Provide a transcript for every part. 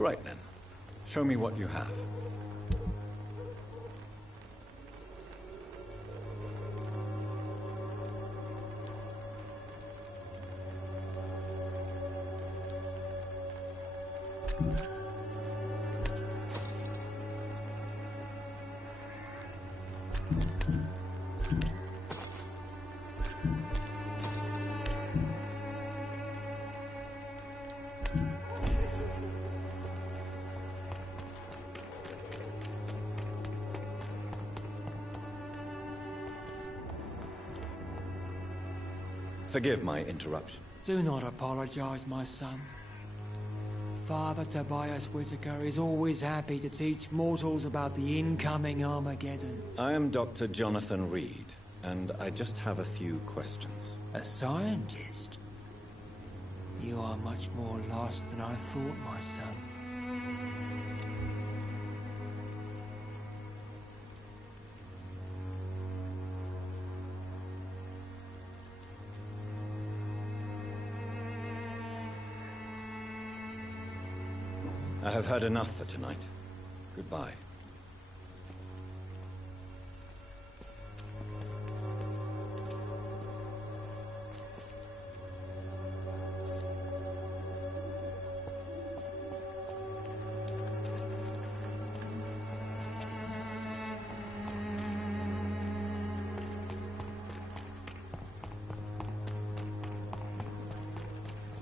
Right then. Show me what you have. Forgive my interruption. Do not apologize, my son. Father Tobias Whitaker is always happy to teach mortals about the incoming Armageddon. I am Dr. Jonathan Reed, and I just have a few questions. A scientist? You are much more lost than I thought, my son. I have heard enough for tonight. Goodbye.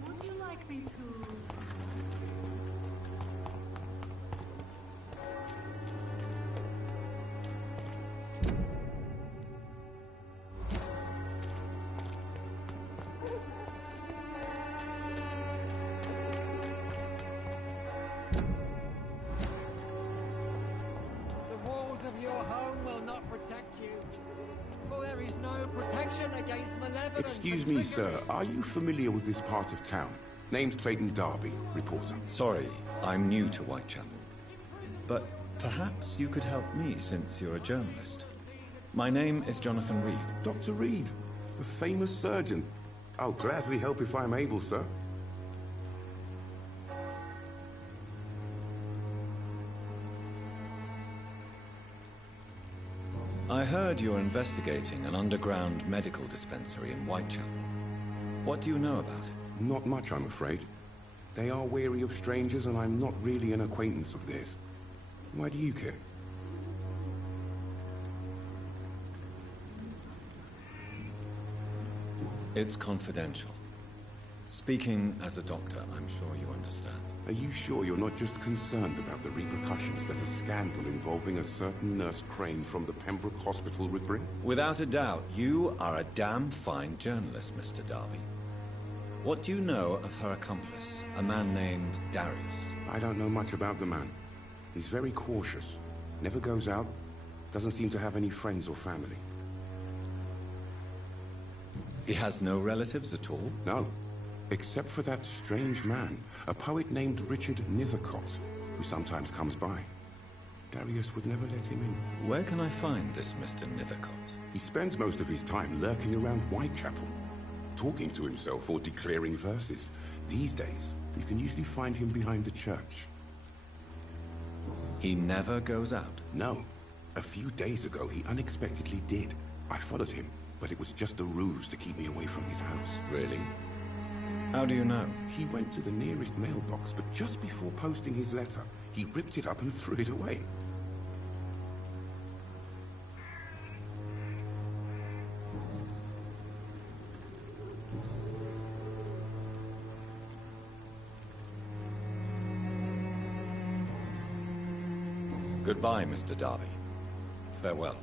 Would you like me to... Your home will not protect you, for there is no protection against malevolence. Excuse me, sir. Are you familiar with this part of town? Name's Clayton Darby, reporter. Sorry, I'm new to Whitechapel. But perhaps you could help me since you're a journalist. My name is Jonathan Reed. Dr. Reed, the famous surgeon. I'll gladly help if I'm able, sir. I heard you're investigating an underground medical dispensary in Whitechapel. What do you know about it? Not much, I'm afraid. They are wary of strangers, and I'm not really an acquaintance of theirs. Why do you care? It's confidential. Speaking as a doctor, I'm sure you understand. Are you sure you're not just concerned about the repercussions that a scandal involving a certain Nurse Crane from the Pembroke Hospital would bring? Without a doubt, you are a damn fine journalist, Mr. Darby. What do you know of her accomplice, a man named Darius? I don't know much about the man. He's very cautious. Never goes out. Doesn't seem to have any friends or family. He has no relatives at all? No. Except for that strange man, a poet named Richard Nethercott, who sometimes comes by. Darius would never let him in. Where can I find this Mr. Nethercott? He spends most of his time lurking around Whitechapel, talking to himself or declaring verses. These days, you can usually find him behind the church. He never goes out? No. A few days ago, he unexpectedly did. I followed him, but it was just a ruse to keep me away from his house. Really? How do you know? He went to the nearest mailbox, but just before posting his letter, he ripped it up and threw it away. Goodbye, Mr. Darby. Farewell.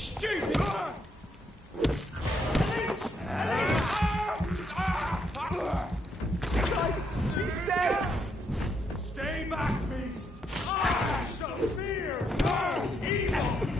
Stupid! Christ, he's dead! Stay back, beast! I shall fear no evil!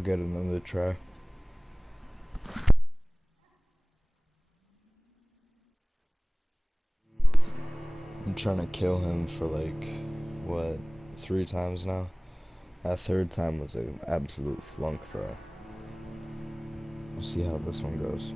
I'll get another try. I'm trying to kill him for like, what, 3 times now? That 3rd time was an absolute flunk throw. We'll see how this one goes.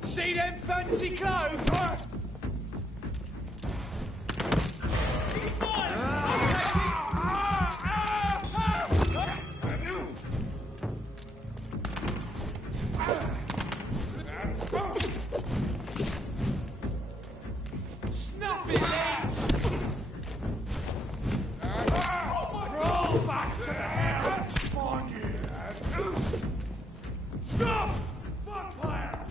See them fancy clothes? Snuff it, lads! Roll back to the hell that spawned you! Stop! Vampire!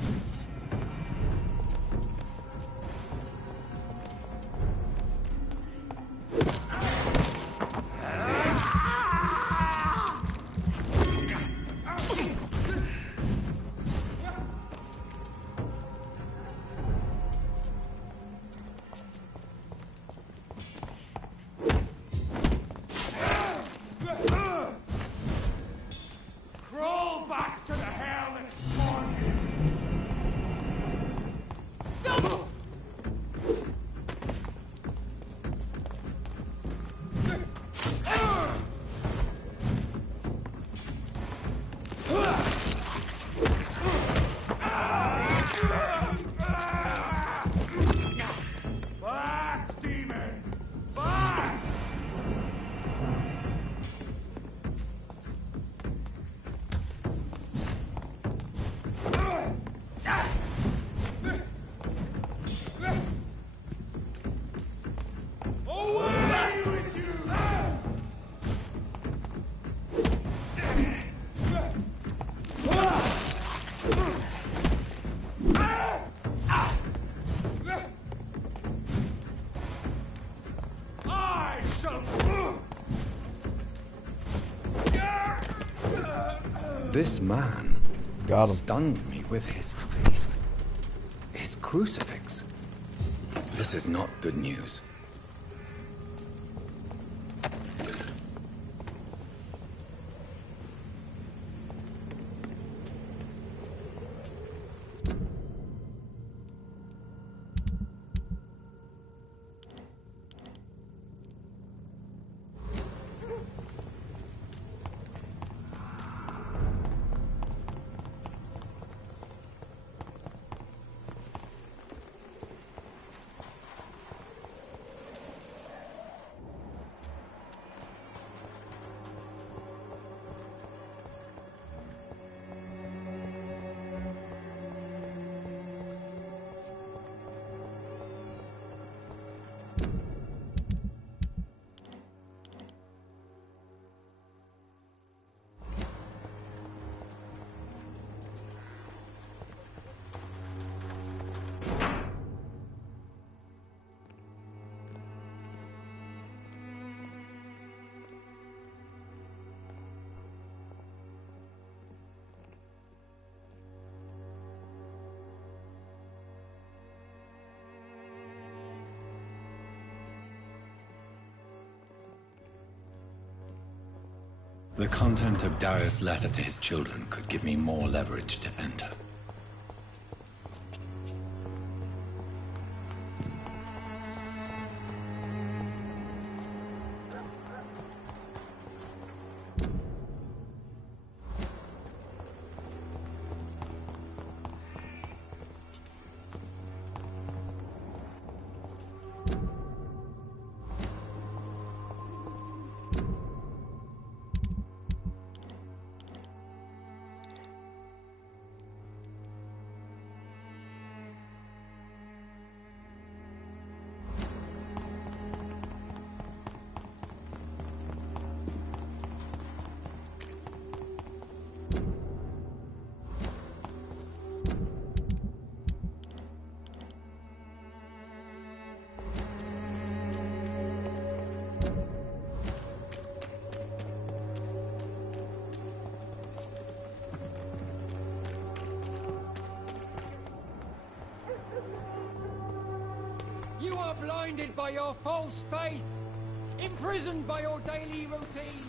Crawl back to the hell that spawned you! Back, demon! Back! Away with you! I shall... This man Got him. stunned me with his faith. His crucifix. This is not good news. The content of Darius' letter to his children could give me more leverage to enter. blinded by your false faith, imprisoned by your daily routine.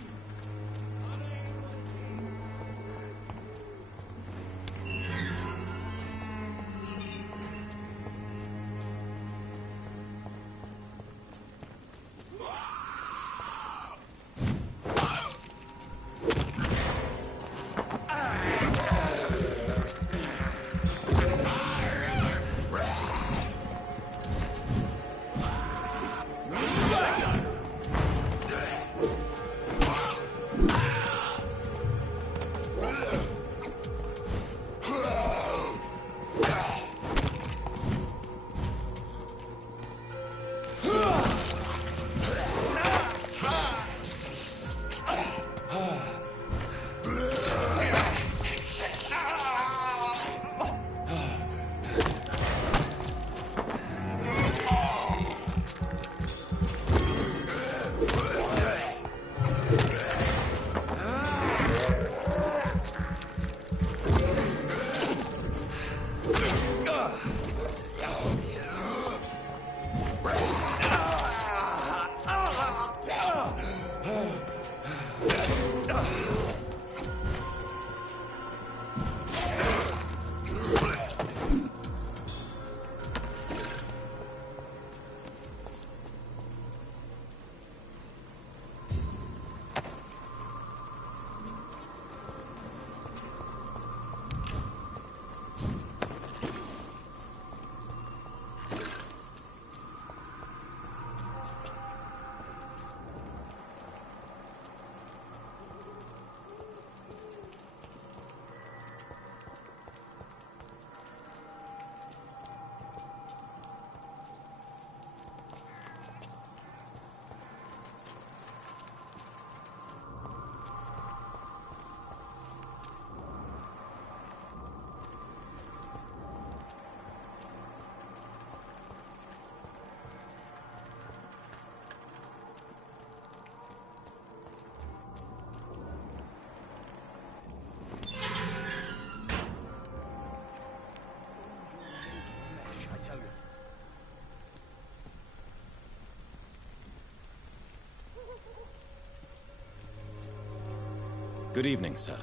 Good evening, sir.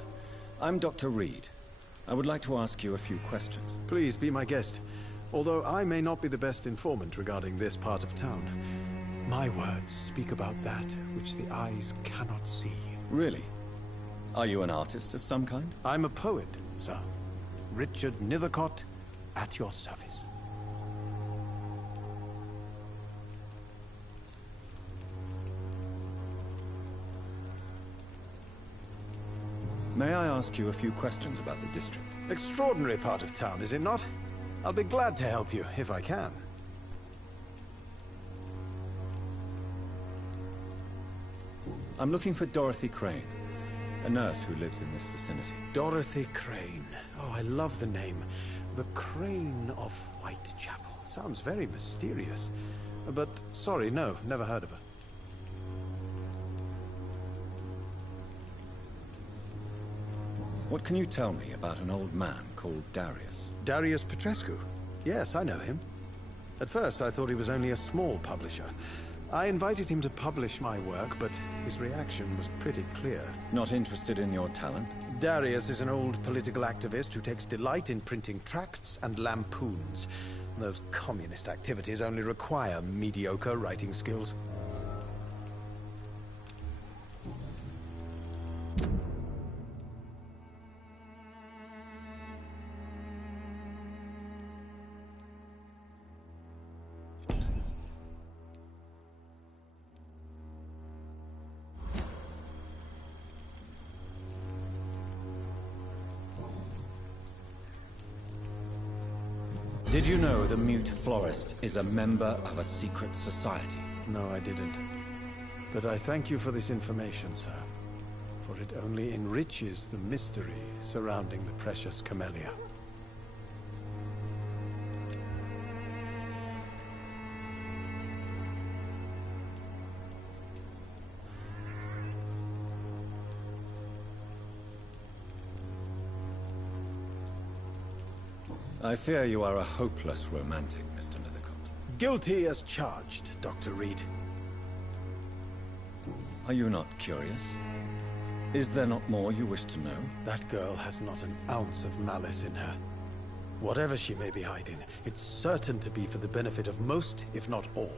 I'm Dr. Reed. I would like to ask you a few questions. Please be my guest. Although I may not be the best informant regarding this part of town, my words speak about that which the eyes cannot see. Really? Are you an artist of some kind? I'm a poet, sir. Richard Nithercott, at your service. May I ask you a few questions about the district? Extraordinary part of town, is it not? I'll be glad to help you, if I can. I'm looking for Dorothy Crane, a nurse who lives in this vicinity. Dorothy Crane. Oh, I love the name. The Crane of Whitechapel. Sounds very mysterious. But, sorry, no, never heard of her. What can you tell me about an old man called Darius? Darius Petrescu. Yes, I know him. At first, I thought he was only a small publisher. I invited him to publish my work, but his reaction was pretty clear. Not interested in your talent? Darius is an old political activist who takes delight in printing tracts and lampoons. Those communist activities only require mediocre writing skills. Did you know the Mute Florist is a member of a secret society? No, I didn't. But I thank you for this information, sir. For it only enriches the mystery surrounding the precious camellia. I fear you are a hopeless romantic, Mr. Nithercott. Guilty as charged, Dr. Reed. Are you not curious? Is there not more you wish to know? That girl has not an ounce of malice in her. Whatever she may be hiding, it's certain to be for the benefit of most, if not all.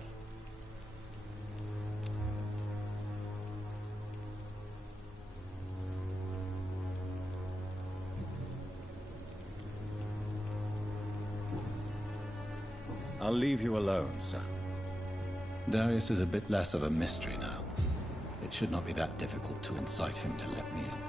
I'll leave you alone, sir. Darius is a bit less of a mystery now. It should not be that difficult to incite him to let me in.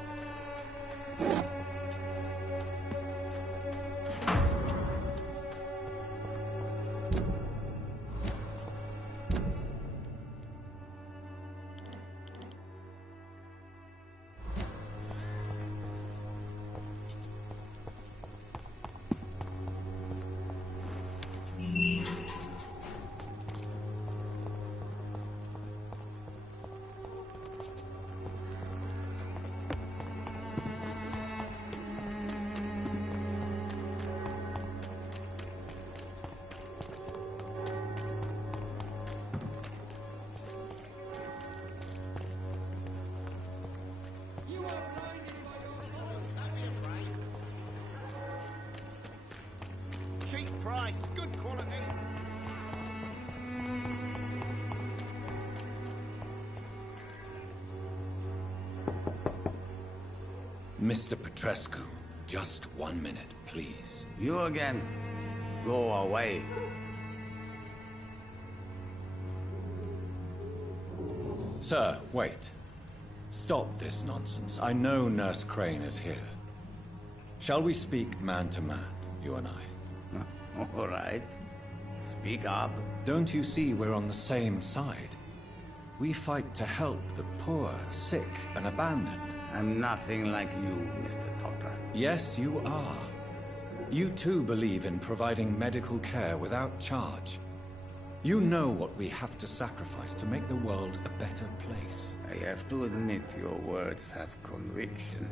Cheap price, good quality. Mr. Petrescu, just 1 minute, please. You again. Go away. Sir, wait. Stop this nonsense. I know Nurse Crane is here. Shall we speak man to man, you and I? All right. Speak up. Don't you see we're on the same side? We fight to help the poor, sick, and abandoned. I'm nothing like you, Mr. Doctor. Yes, you are. You too believe in providing medical care without charge. You know what we have to sacrifice to make the world a better place. I have to admit your words have conviction.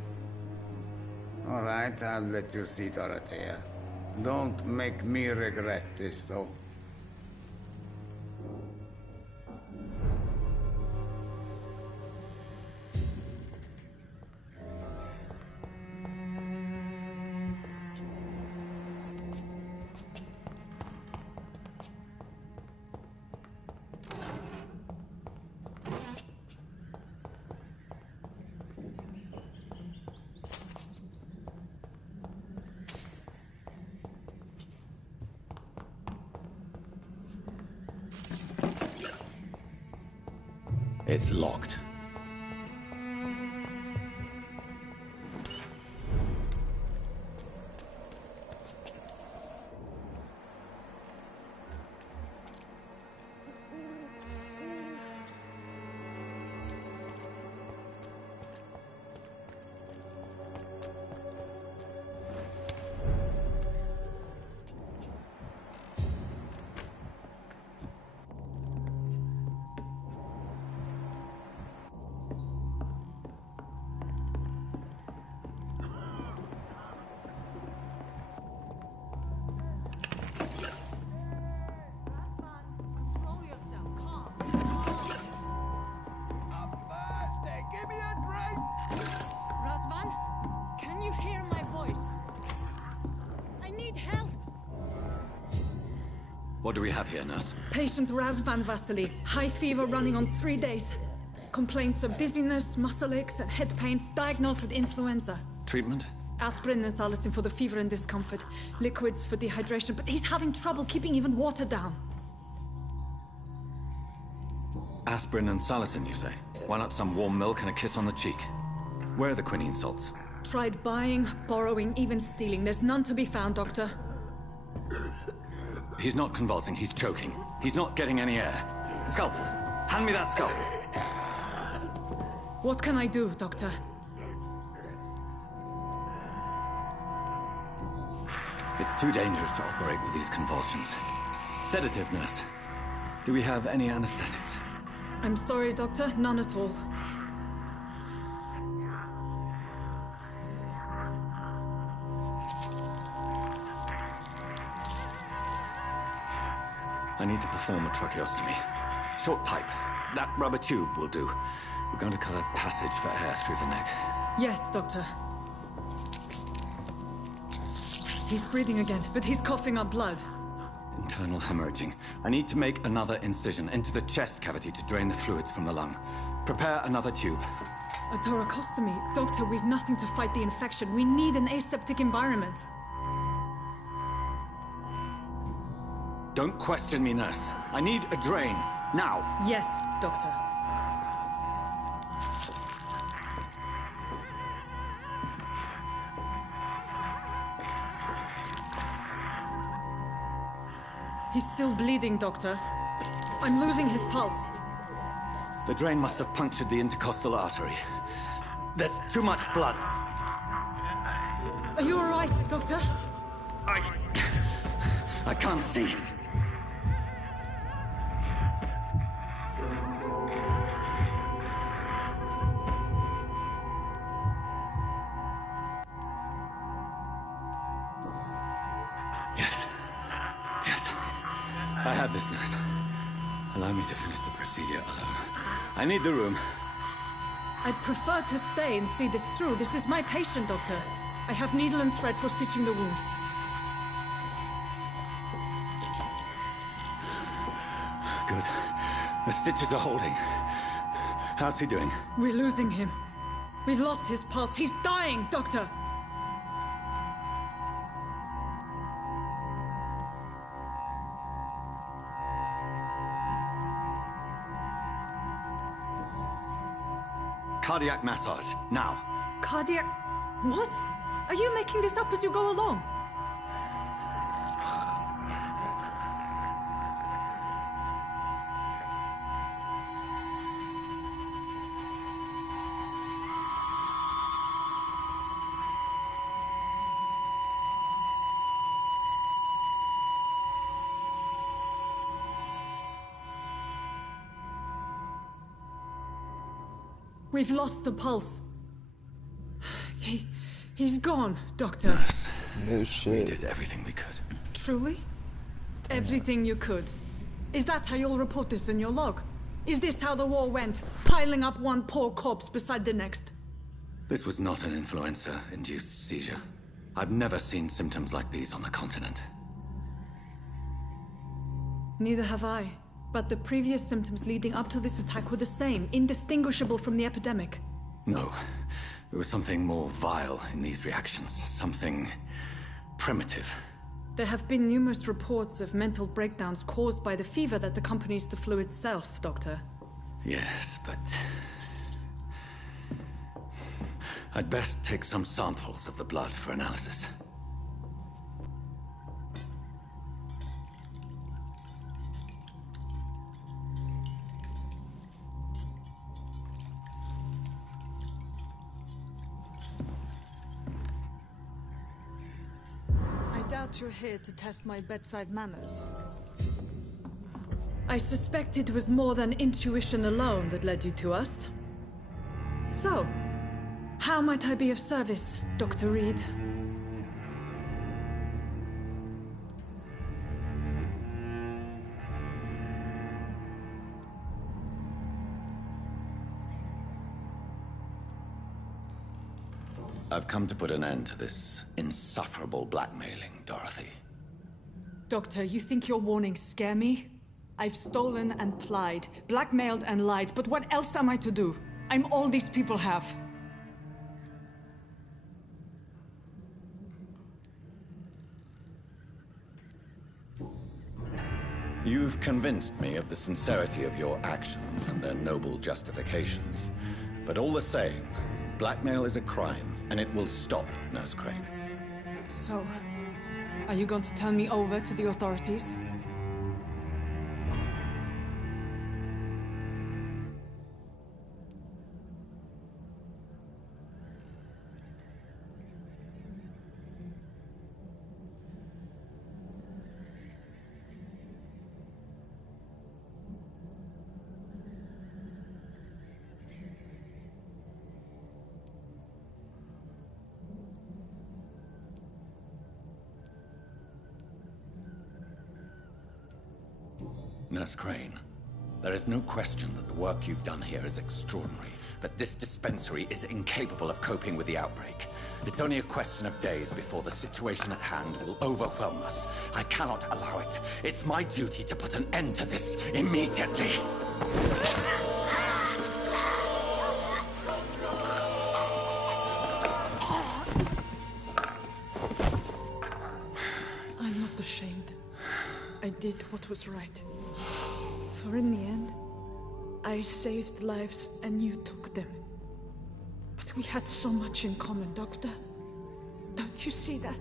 All right, I'll let you see, Dorothea. Don't make me regret this, though. It's locked. What do we have here, nurse? Patient Razvan Vasily. High fever running on 3 days. Complaints of dizziness, muscle aches, and head pain. Diagnosed with influenza. Treatment? Aspirin and salicin for the fever and discomfort. Liquids for dehydration, but he's having trouble keeping even water down. Aspirin and salicin, you say? Why not some warm milk and a kiss on the cheek? Where are the quinine salts? Tried buying, borrowing, even stealing. There's none to be found, Doctor. He's not convulsing, he's choking. He's not getting any air. Scalpel! Hand me that scalpel! What can I do, Doctor? It's too dangerous to operate with these convulsions. Sedative, nurse. Do we have any anesthetics? I'm sorry, Doctor. None at all. I need to perform a tracheostomy. Short pipe. That rubber tube will do. We're going to cut a passage for air through the neck. Yes, Doctor. He's breathing again, but he's coughing up blood. Internal hemorrhaging. I need to make another incision into the chest cavity to drain the fluids from the lung. Prepare another tube. A thoracostomy. Doctor, we've nothing to fight the infection. We need an aseptic environment. Don't question me, nurse. I need a drain. Now. Yes, Doctor. He's still bleeding, Doctor. I'm losing his pulse. The drain must have punctured the intercostal artery. There's too much blood. Are you all right, Doctor? I can't see. I have this, nurse. Allow me to finish the procedure alone. I need the room. I'd prefer to stay and see this through. This is my patient, Doctor. I have needle and thread for stitching the wound. Good. The stitches are holding. How's he doing? We're losing him. We've lost his pulse. He's dying, Doctor! Cardiac massage, now. Cardiac... What? Are you making this up as you go along? We've lost the pulse. He's gone, Doctor. Nurse, no shit. we did everything we could. Truly? Everything you could? Is that how you'll report this in your log? Is this how the war went? Piling up one poor corpse beside the next? This was not an influenza-induced seizure. I've never seen symptoms like these on the continent. Neither have I. But the previous symptoms leading up to this attack were the same, indistinguishable from the epidemic. No. There was something more vile in these reactions. Something primitive. There have been numerous reports of mental breakdowns caused by the fever that accompanies the flu itself, Doctor. Yes, but... I'd best take some samples of the blood for analysis. You're here to test my bedside manners. I suspect it was more than intuition alone that led you to us. So, how might I be of service, Dr. Reed? I've come to put an end to this insufferable blackmailing, Dorothy. Doctor, you think your warnings scare me? I've stolen and plied, blackmailed and lied, but what else am I to do? I'm all these people have. You've convinced me of the sincerity of your actions and their noble justifications. But all the same, blackmail is a crime, and it will stop, Nurse Crane. So, are you going to turn me over to the authorities? Nurse Crane, there is no question that the work you've done here is extraordinary, but this dispensary is incapable of coping with the outbreak. It's only a question of days before the situation at hand will overwhelm us. I cannot allow it. It's my duty to put an end to this immediately. I'm not ashamed. I did what was right. For in the end, I saved lives and you took them. But we had so much in common, Doctor. Don't you see that?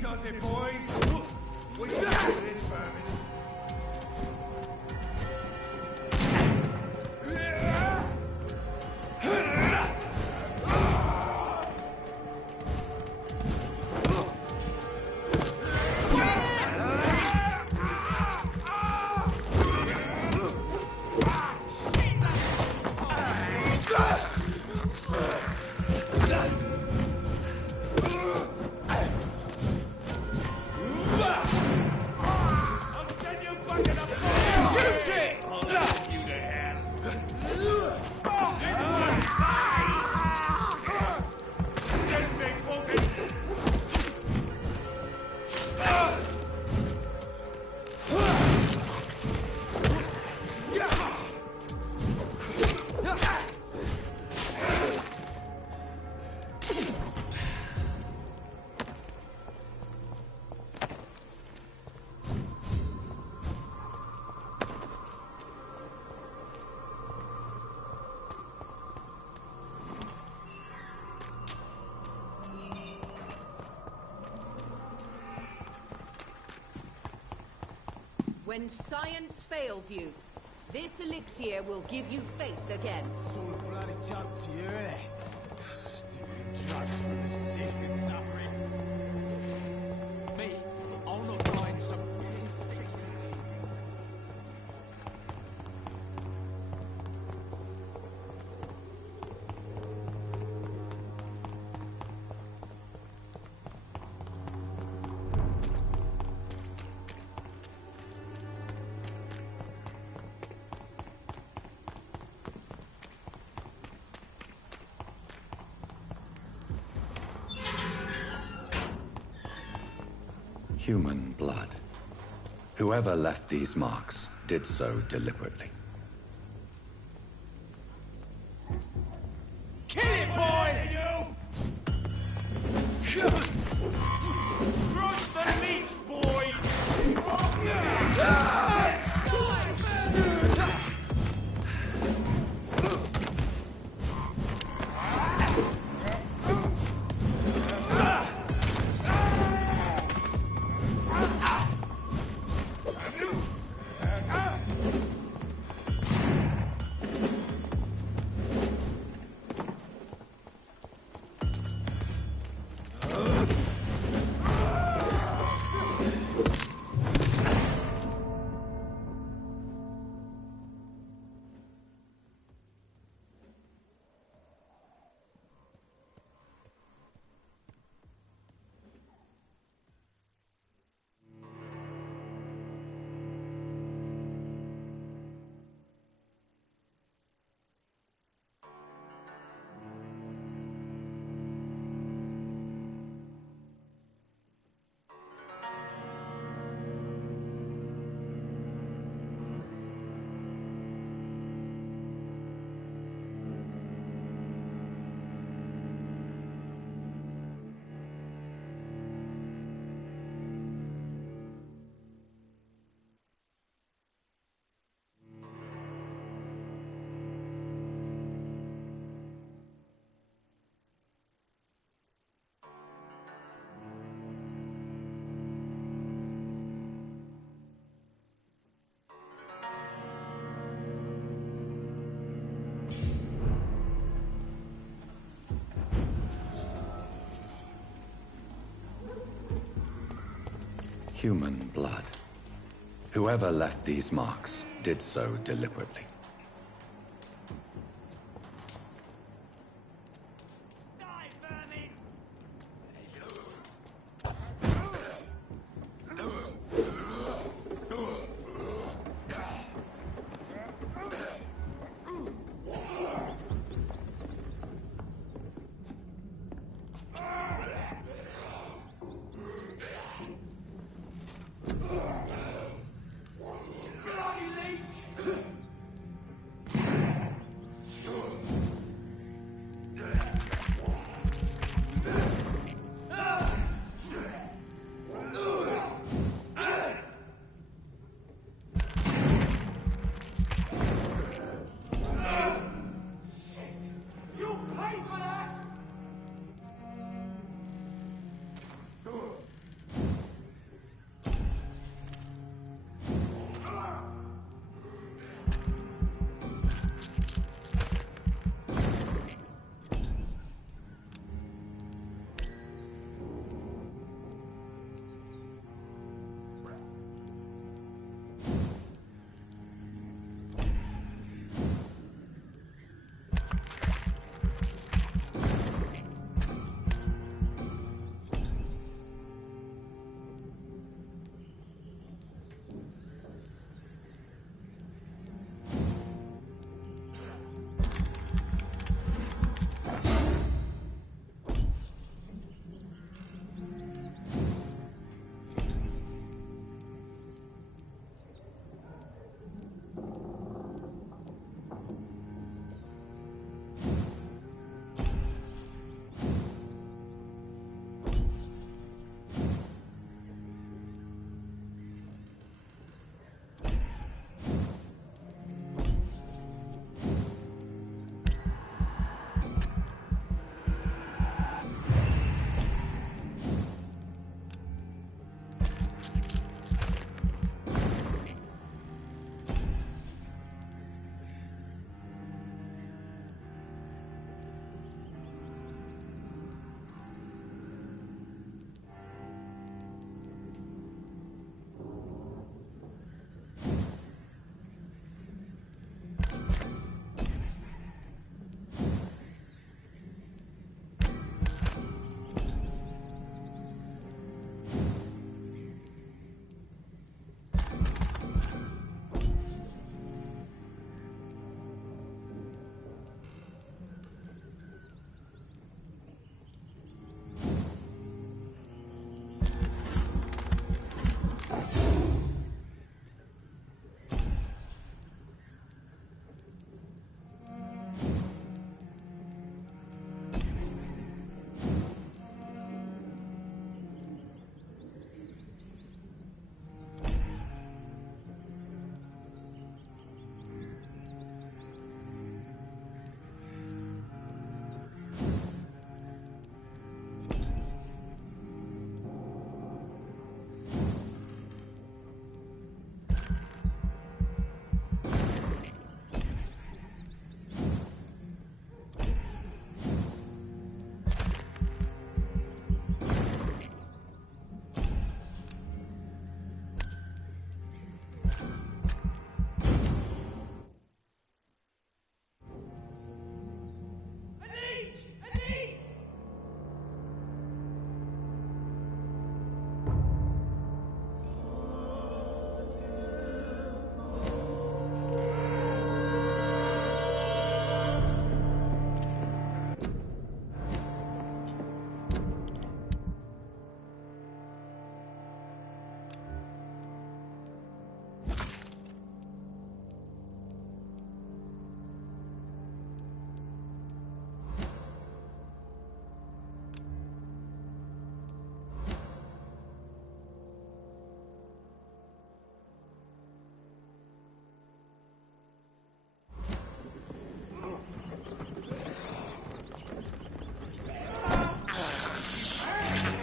Does it, boys? We can do this, vermin. When science fails you, this elixir will give you faith again. It's all a bloody joke to you, innit? Stealing drugs from the sick and suffering. Me, I'll not die in some piss stick. Human blood. Whoever left these marks did so deliberately. Kill it, boy! You! Cross the meat, boys! Human blood. Whoever left these marks did so deliberately.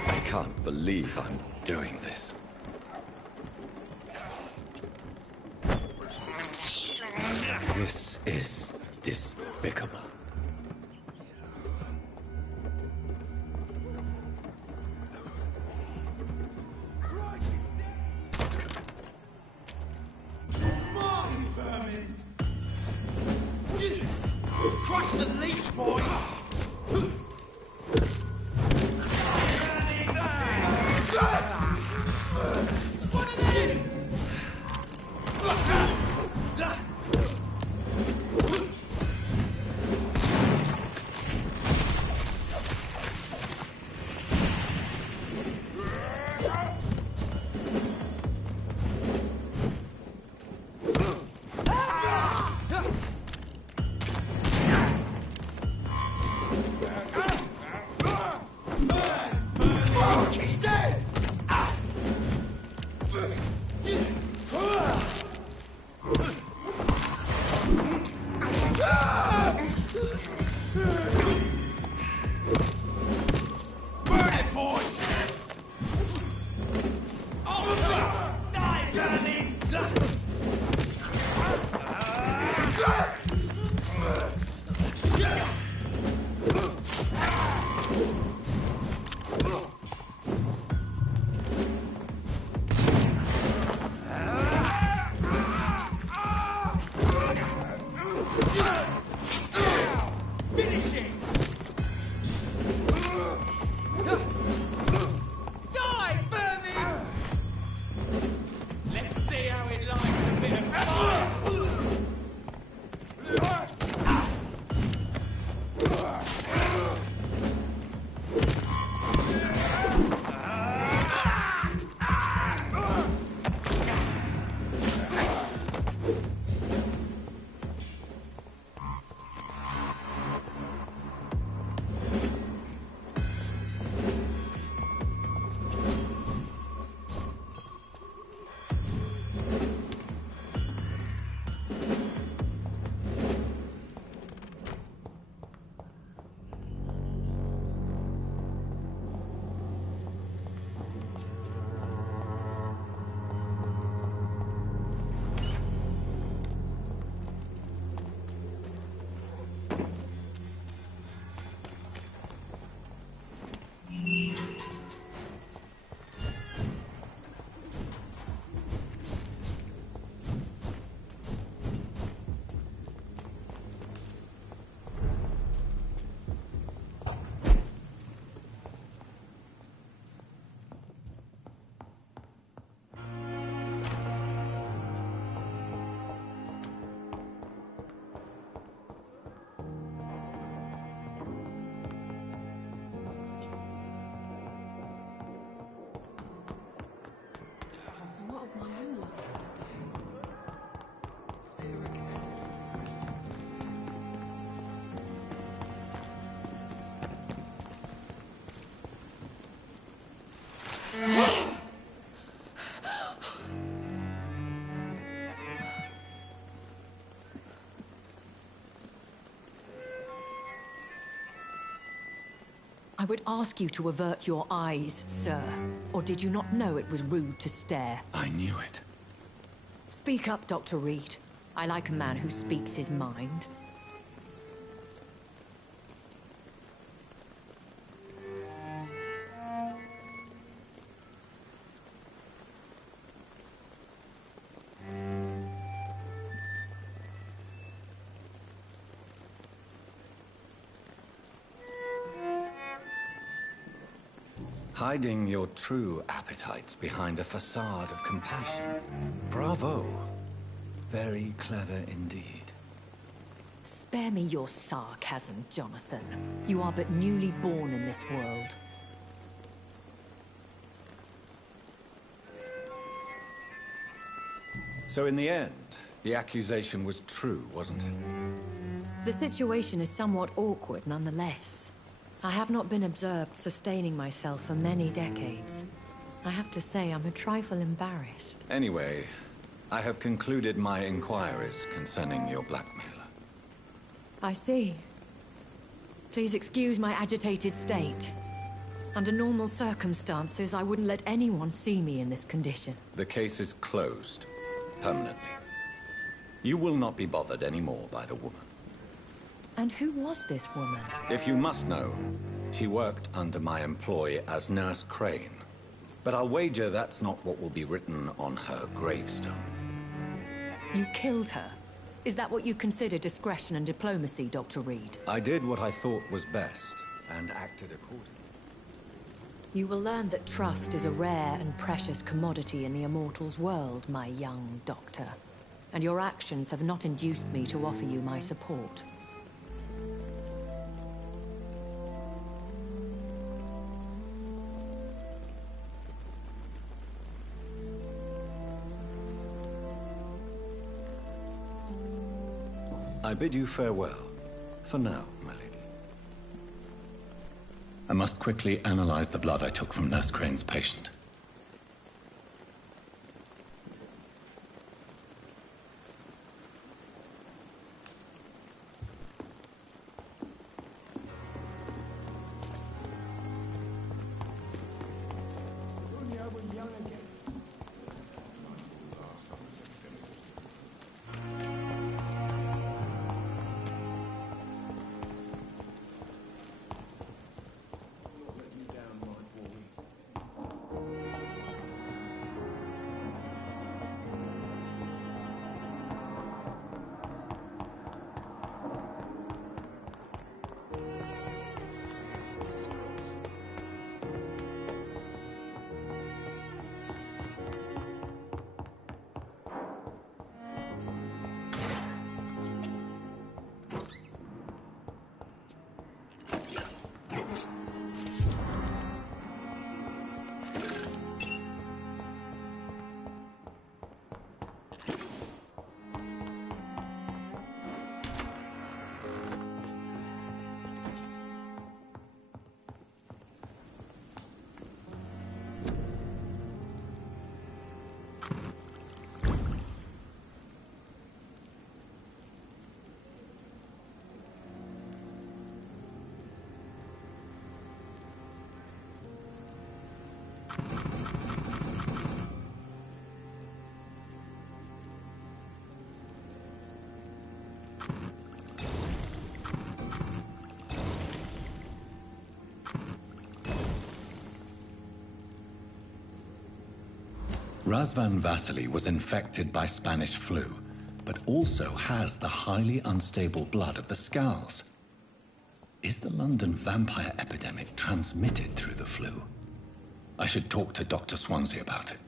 I can't believe I'm doing this. This is despicable. Christ, he's dead! Crush the leech, boys! I would ask you to avert your eyes, sir. Or did you not know it was rude to stare? I knew it. Speak up, Dr. Reed. I like a man who speaks his mind. Hiding your true appetites behind a facade of compassion. Bravo. Very clever indeed. Spare me your sarcasm, Jonathan. You are but newly born in this world. So in the end, the accusation was true, wasn't it? The situation is somewhat awkward nonetheless. I have not been observed sustaining myself for many decades. I have to say I'm a trifle embarrassed. Anyway, I have concluded my inquiries concerning your blackmailer. I see. Please excuse my agitated state. Under normal circumstances, I wouldn't let anyone see me in this condition. The case is closed. Permanently. You will not be bothered anymore by the woman. And who was this woman? If you must know, she worked under my employ as Nurse Crane. But I'll wager that's not what will be written on her gravestone. You killed her? Is that what you consider discretion and diplomacy, Dr. Reed? I did what I thought was best, and acted accordingly. You will learn that trust is a rare and precious commodity in the Immortals' world, my young doctor. And your actions have not induced me to offer you my support. I bid you farewell. For now, my lady. I must quickly analyze the blood I took from Nurse Crane's patient. Razvan Vasily was infected by Spanish flu, but also has the highly unstable blood of the Scowls. Is the London vampire epidemic transmitted through the flu? I should talk to Dr. Swansea about it.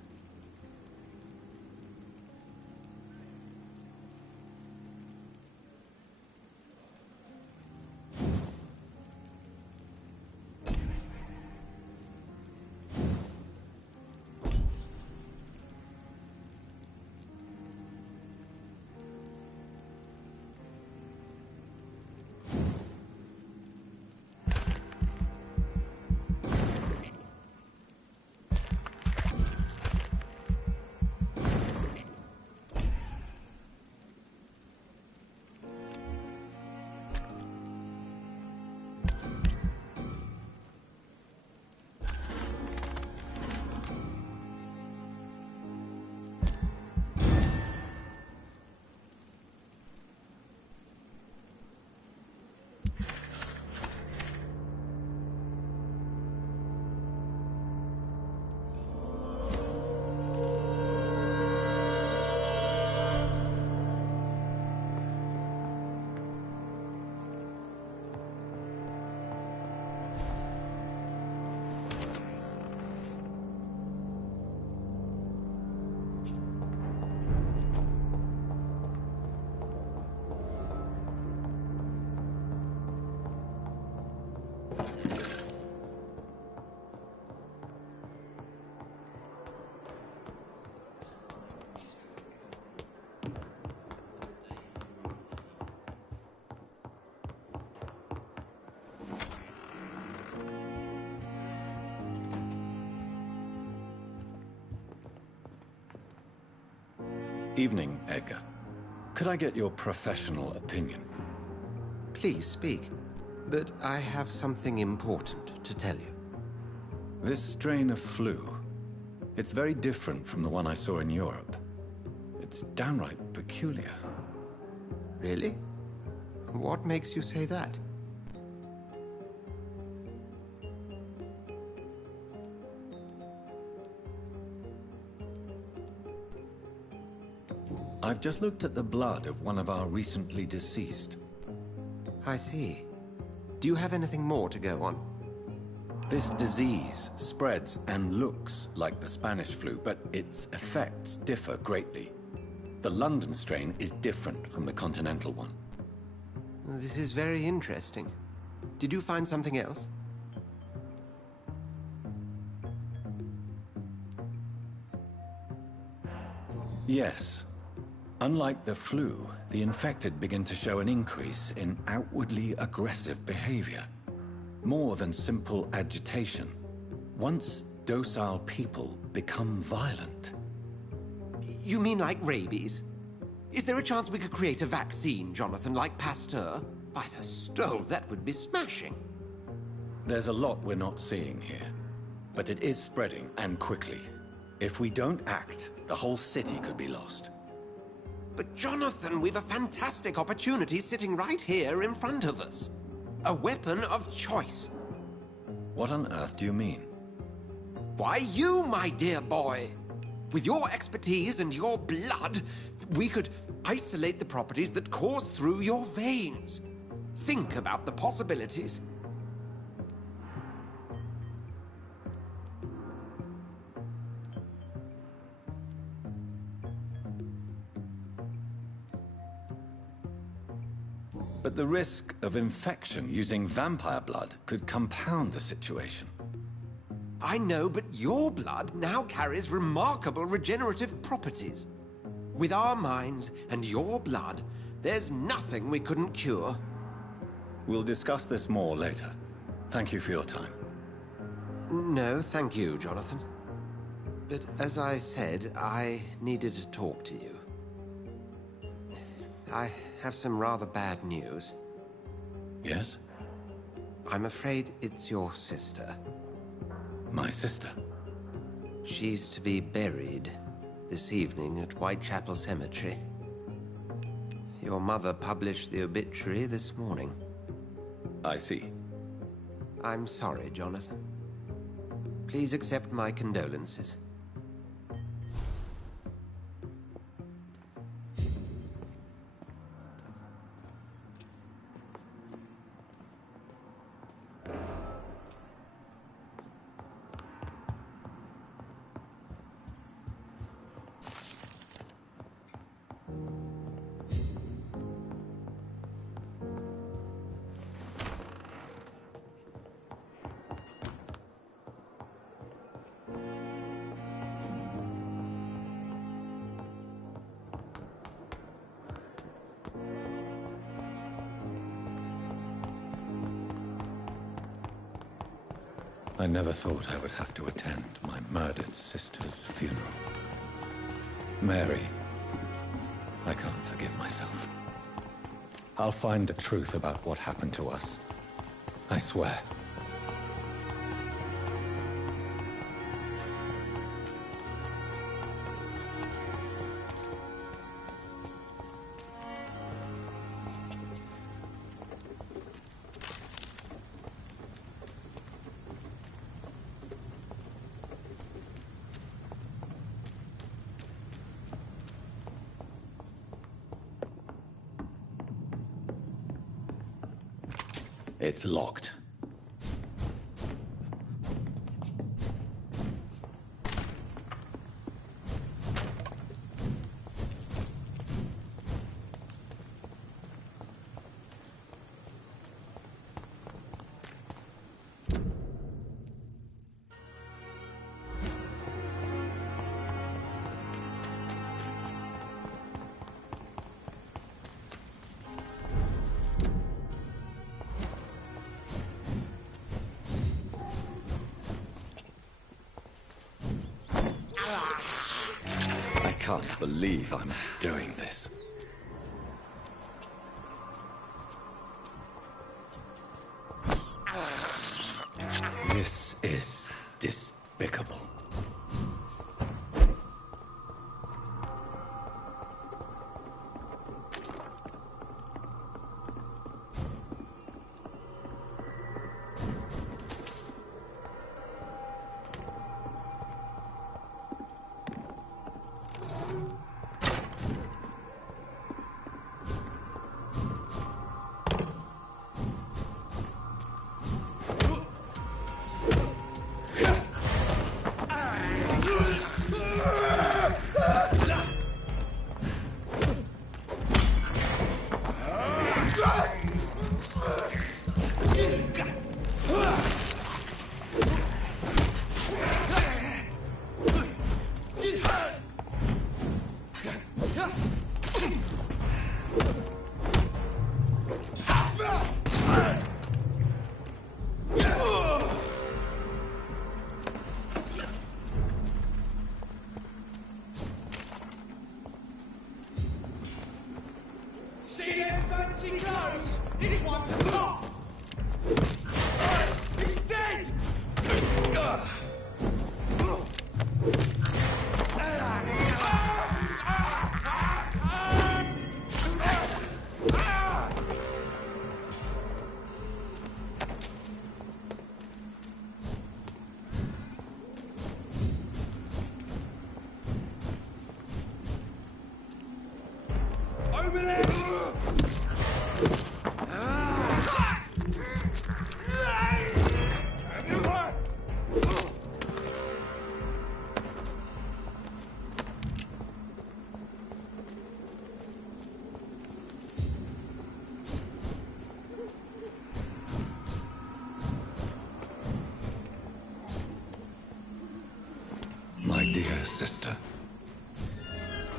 Evening, Edgar. Could I get your professional opinion? Please speak, but I have something important to tell you. This strain of flu, it's very different from the one I saw in Europe. It's downright peculiar. Really? What makes you say that? I've just looked at the blood of one of our recently deceased. I see. Do you have anything more to go on? This disease spreads and looks like the Spanish flu, but its effects differ greatly. The London strain is different from the continental one. This is very interesting. Did you find something else? Yes. Unlike the flu, the infected begin to show an increase in outwardly aggressive behavior. More than simple agitation. Once docile people become violent. You mean like rabies? Is there a chance we could create a vaccine, Jonathan, like Pasteur? By the stove, that would be smashing. There's a lot we're not seeing here. But it is spreading, and quickly. If we don't act, the whole city could be lost. But Jonathan, we've a fantastic opportunity sitting right here in front of us. A weapon of choice. What on earth do you mean? Why, you, my dear boy. With your expertise and your blood, we could isolate the properties that course through your veins. Think about the possibilities. But the risk of infection using vampire blood could compound the situation. I know, but your blood now carries remarkable regenerative properties. With our minds and your blood, there's nothing we couldn't cure. We'll discuss this more later. Thank you for your time. No, thank you, Jonathan. But as I said, I needed to talk to you. I have some rather bad news. Yes? I'm afraid it's your sister. My sister? She's to be buried this evening at Whitechapel Cemetery. Your mother published the obituary this morning. I see. I'm sorry, Jonathan. Please accept my condolences. I never thought I would have to attend my murdered sister's funeral. Mary, I can't forgive myself. I'll find the truth about what happened to us. I swear. It's locked. I can't believe I'm doing this. This is despicable. See them fancy clothes? This one's top! He's dead! Over there! My dear sister,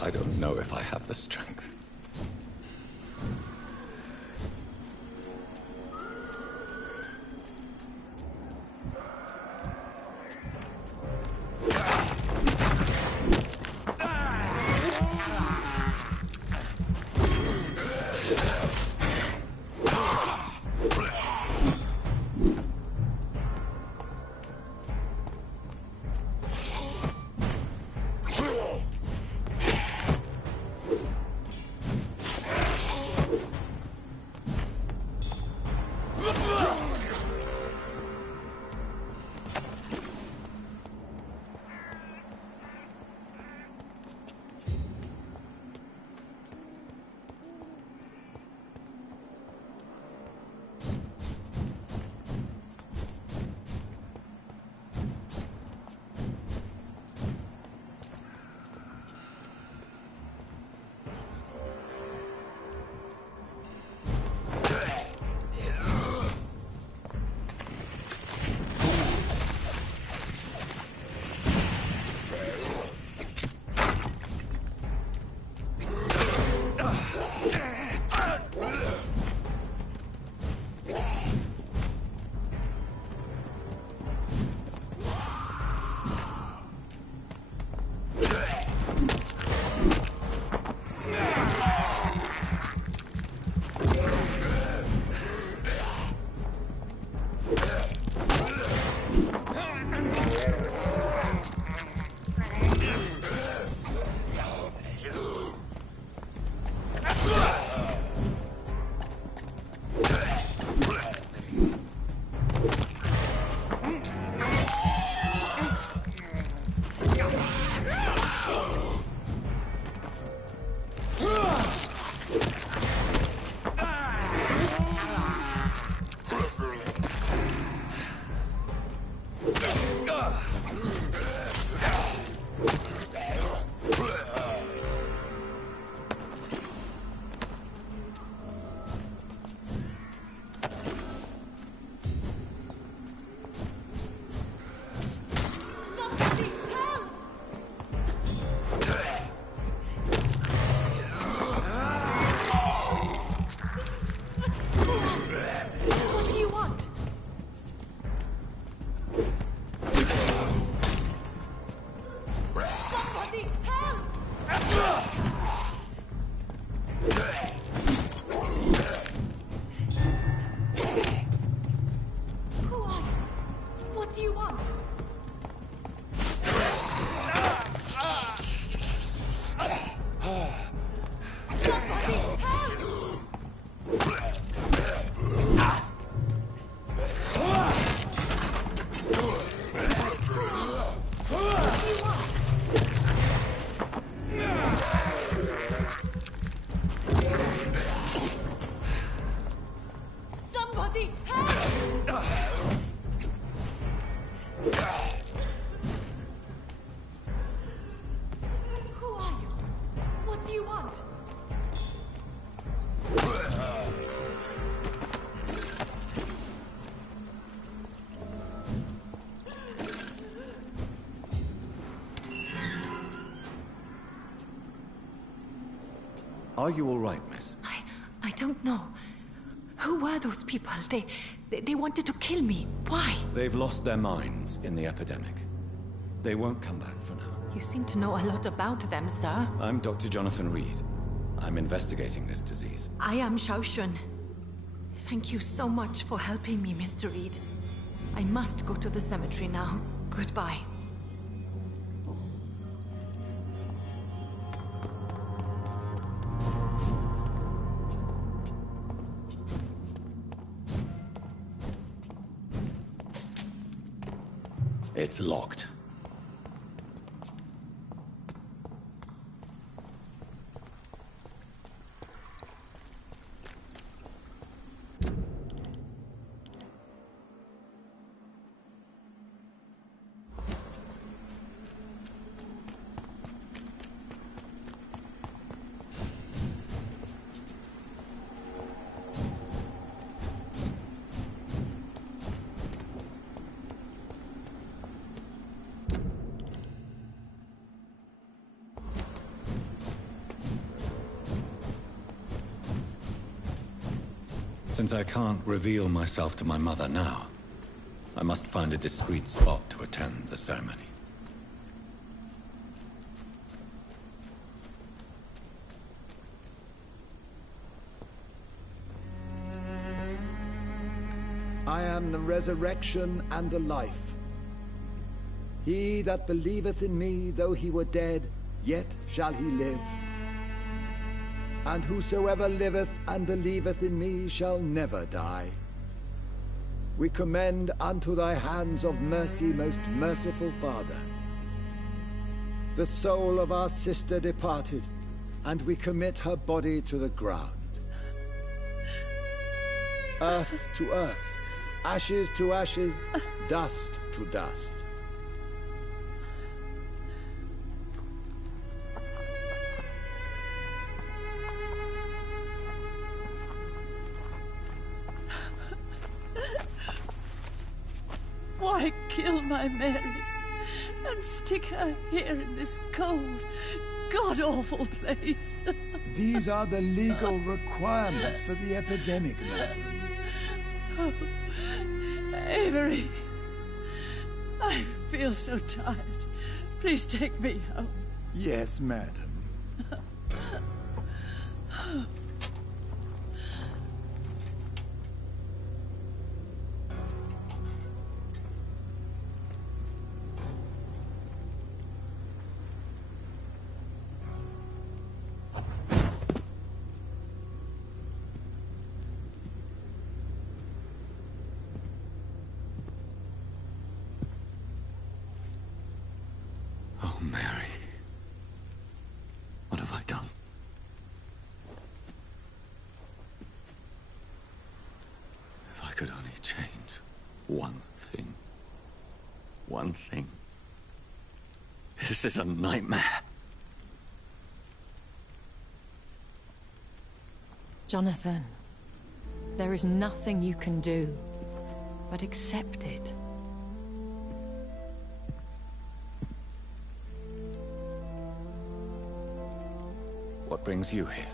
I don't know if I have the strength. Are you all right, miss? I don't know. Who were those people? They wanted to kill me. Why? They've lost their minds in the epidemic. They won't come back for now. You seem to know a lot about them, sir. I'm Dr. Jonathan Reed. I'm investigating this disease. I am Shaoshun. Thank you so much for helping me, Mr. Reed. I must go to the cemetery now. Goodbye. It's locked. Since I can't reveal myself to my mother now, I must find a discreet spot to attend the ceremony. I am the resurrection and the life. He that believeth in me, though he were dead, yet shall he live. And whosoever liveth and believeth in me shall never die. We commend unto thy hands of mercy, most merciful Father, the soul of our sister departed, and we commit her body to the ground. Earth to earth, ashes to ashes, dust to dust. Why kill my Mary and stick her here in this cold, god-awful place? These are the legal requirements for the epidemic, madam. Oh, Avery, I feel so tired. Please take me home. Yes, madam. Oh, Mary. What have I done? If I could only change one thing. One thing. This is a nightmare. Jonathan, there is nothing you can do but accept it. What brings you here?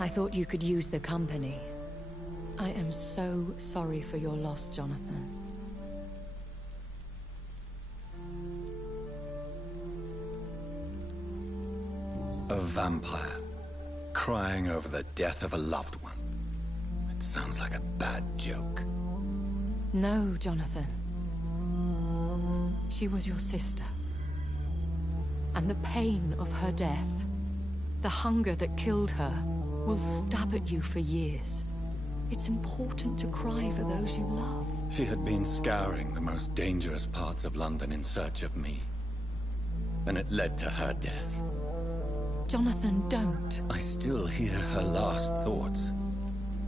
I thought you could use the company. I am so sorry for your loss, Jonathan. A vampire, crying over the death of a loved one. It sounds like a bad joke. No, Jonathan. She was your sister. And the pain of her death, the hunger that killed her, will stab at you for years. It's important to cry for those you love. She had been scouring the most dangerous parts of London in search of me. And it led to her death. Jonathan, don't. I still hear her last thoughts.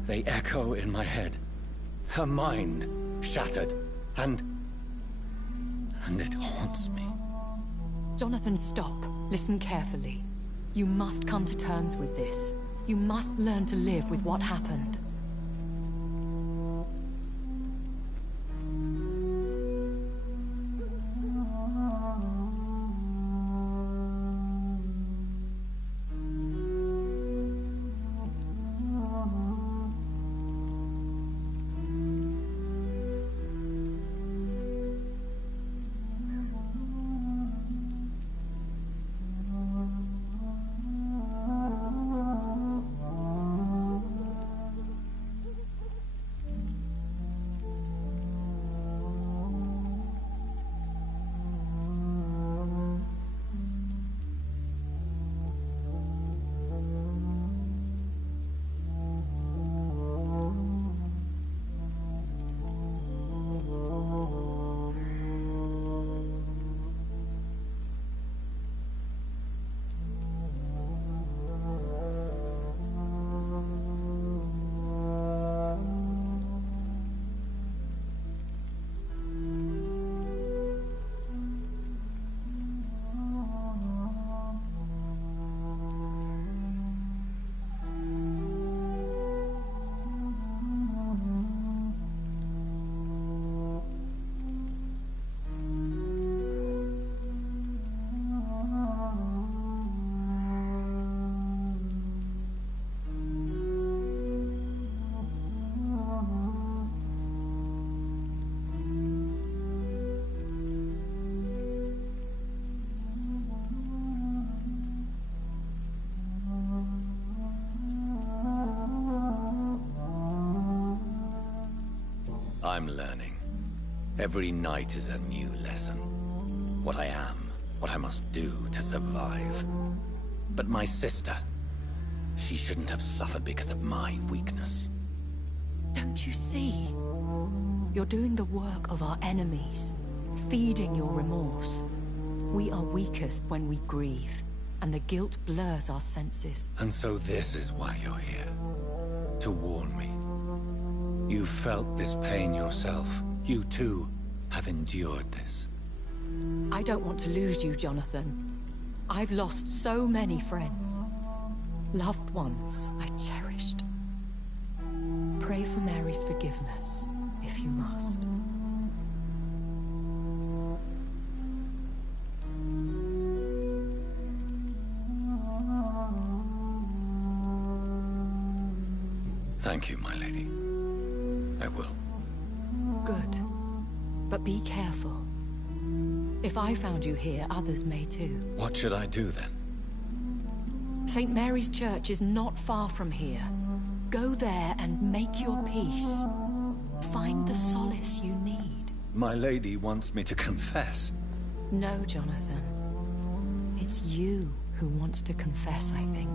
They echo in my head. Her mind shattered, and it haunts me. Jonathan, stop. Listen carefully. You must come to terms with this. You must learn to live with what happened. I'm learning. Every night is a new lesson. What I am, what I must do to survive. But my sister, she shouldn't have suffered because of my weakness. Don't you see? You're doing the work of our enemies, feeding your remorse. We are weakest when we grieve, and the guilt blurs our senses. And so this is why you're here. To warn me. You felt this pain yourself. You too have endured this. I don't want to lose you, Jonathan. I've lost so many friends. Loved ones I cherished. Pray for Mary's forgiveness, if you must. Thank you, my lady. I will. Good. But be careful. If I found you here, others may too. What should I do then? St. Mary's Church is not far from here. Go there and make your peace. Find the solace you need. My lady wants me to confess. No, Jonathan. It's you who wants to confess, I think.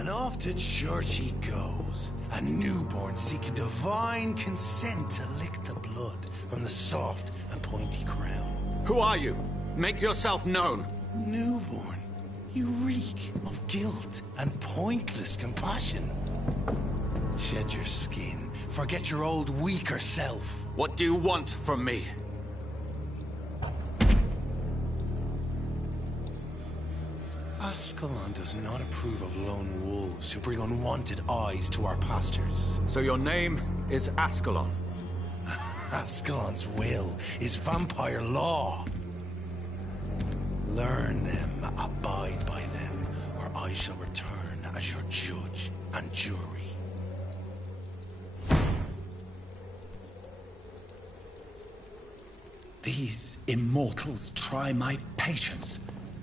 And off to church he goes, a newborn seeking divine consent to lick the blood from the soft and pointy crown. Who are you? Make yourself known. Newborn, you reek of guilt and pointless compassion. Shed your skin, forget your old weaker self. What do you want from me? Ascalon does not approve of lone wolves who bring unwanted eyes to our pastures. So your name is Ascalon? Ascalon's will is vampire law. Learn them, abide by them, or I shall return as your judge and jury. These immortals try my patience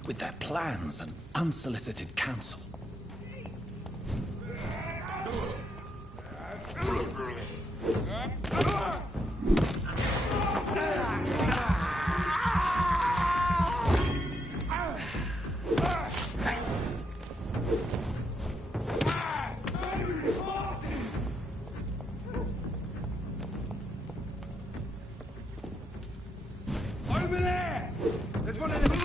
with their plans and unsolicited counsel. Over there! There's one of them!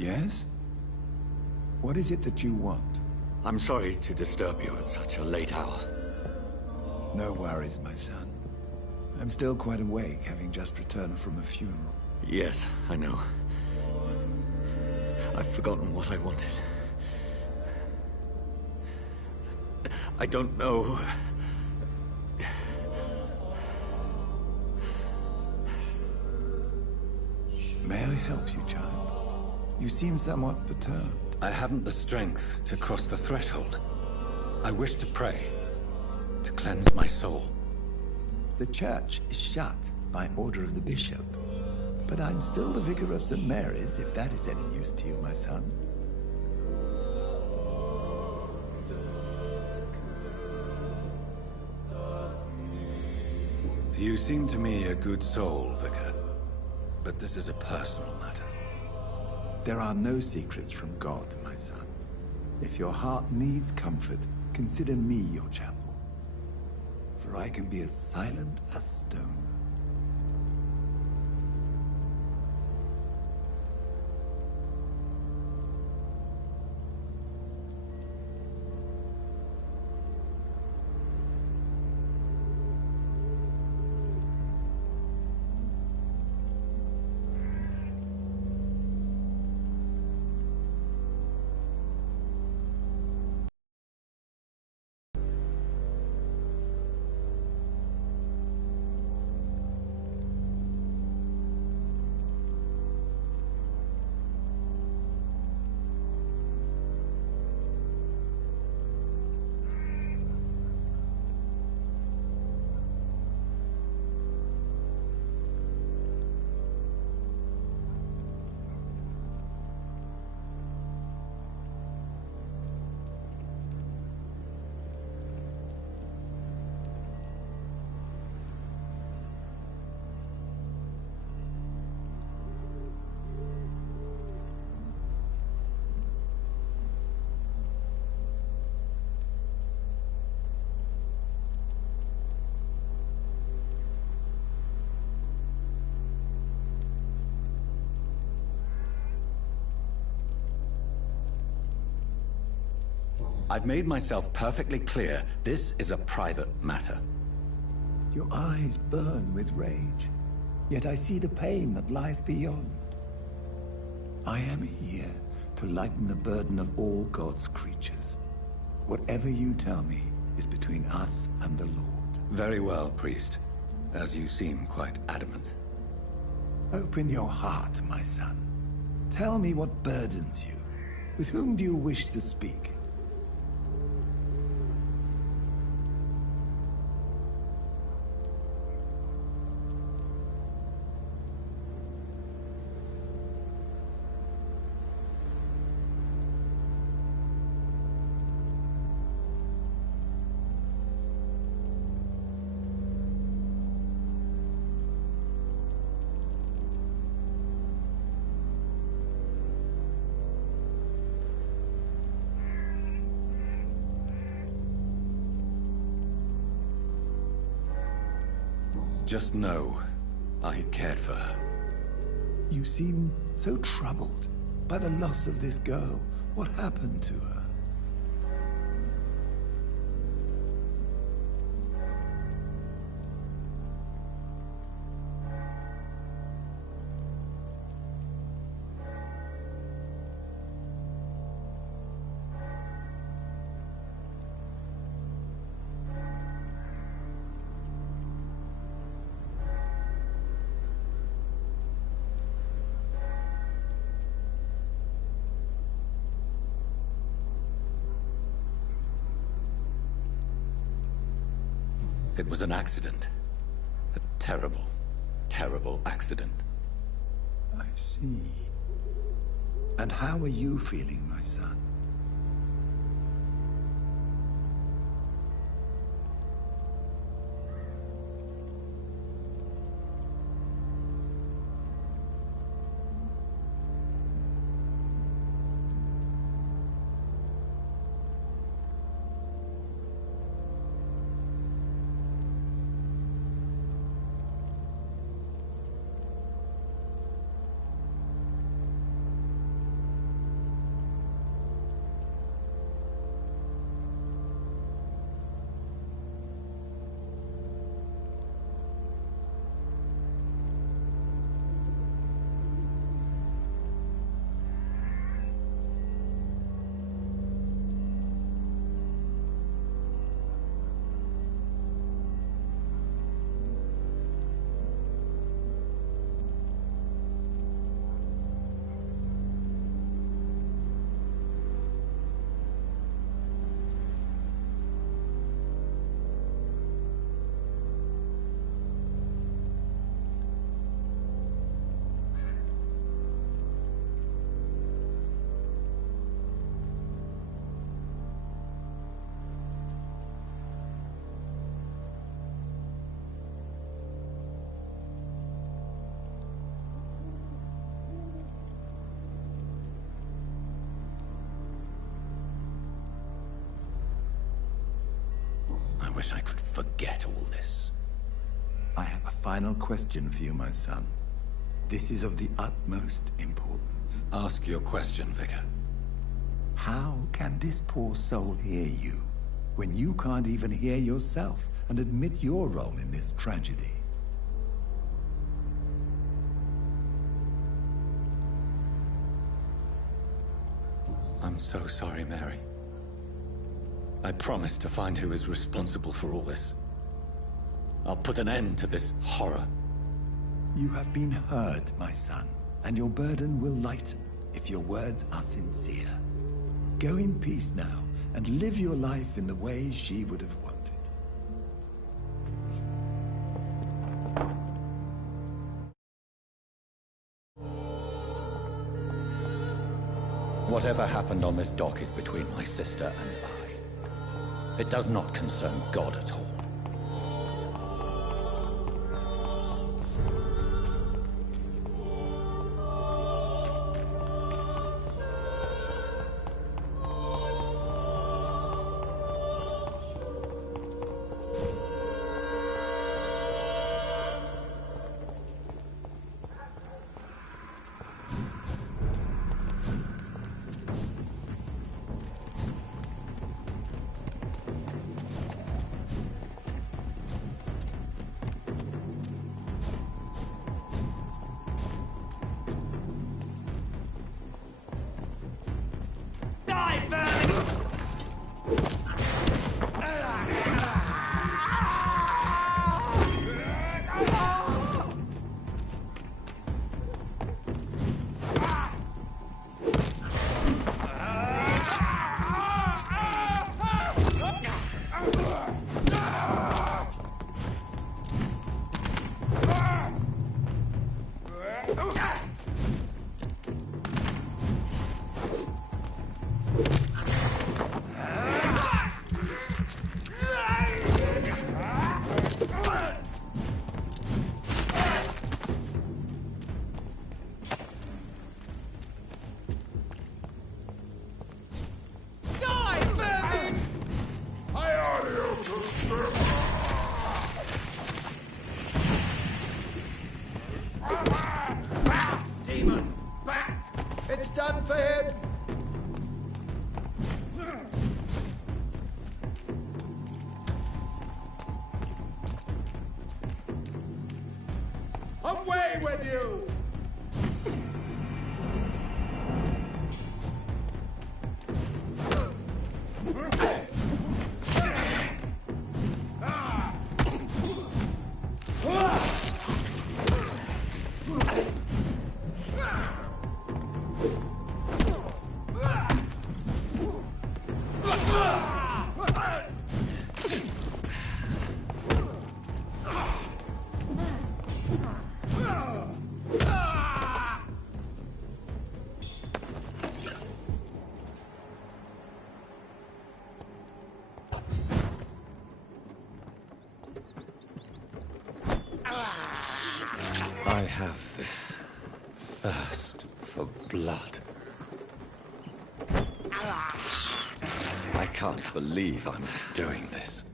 Yes? What is it that you want? I'm sorry to disturb you at such a late hour. No worries, my son. I'm still quite awake, having just returned from a funeral. Yes, I know. I've forgotten what I wanted. I don't know. May I help you, child? You seem somewhat perturbed. I haven't the strength to cross the threshold. I wish to pray, to cleanse my soul. The church is shut by order of the bishop. But I'm still the vicar of St. Mary's, if that is any use to you, my son. You seem to me a good soul, Vicar. But this is a personal matter. There are no secrets from God, my son. If your heart needs comfort, consider me your chapel. For I can be as silent as stone. I've made myself perfectly clear. This is a private matter. Your eyes burn with rage, yet I see the pain that lies beyond. I am here to lighten the burden of all God's creatures. Whatever you tell me is between us and the Lord. Very well, priest. As you seem quite adamant. Open your heart, my son. Tell me what burdens you. With whom do you wish to speak? Just know, I cared for her. You seem so troubled by the loss of this girl. What happened to her? It was an accident. A terrible, terrible accident. I see. And how are you feeling, my son? I wish I could forget all this. I have a final question for you, my son. This is of the utmost importance. Ask your question, Vicar. How can this poor soul hear you when you can't even hear yourself and admit your role in this tragedy? I'm so sorry, Mary. I promise to find who is responsible for all this. I'll put an end to this horror. You have been heard, my son, and your burden will lighten if your words are sincere. Go in peace now, and live your life in the way she would have wanted. Whatever happened on this dock is between my sister and I. It does not concern God at all. Demon, back! It's done for him! Away with you! I have this thirst for blood. I can't believe I'm doing this.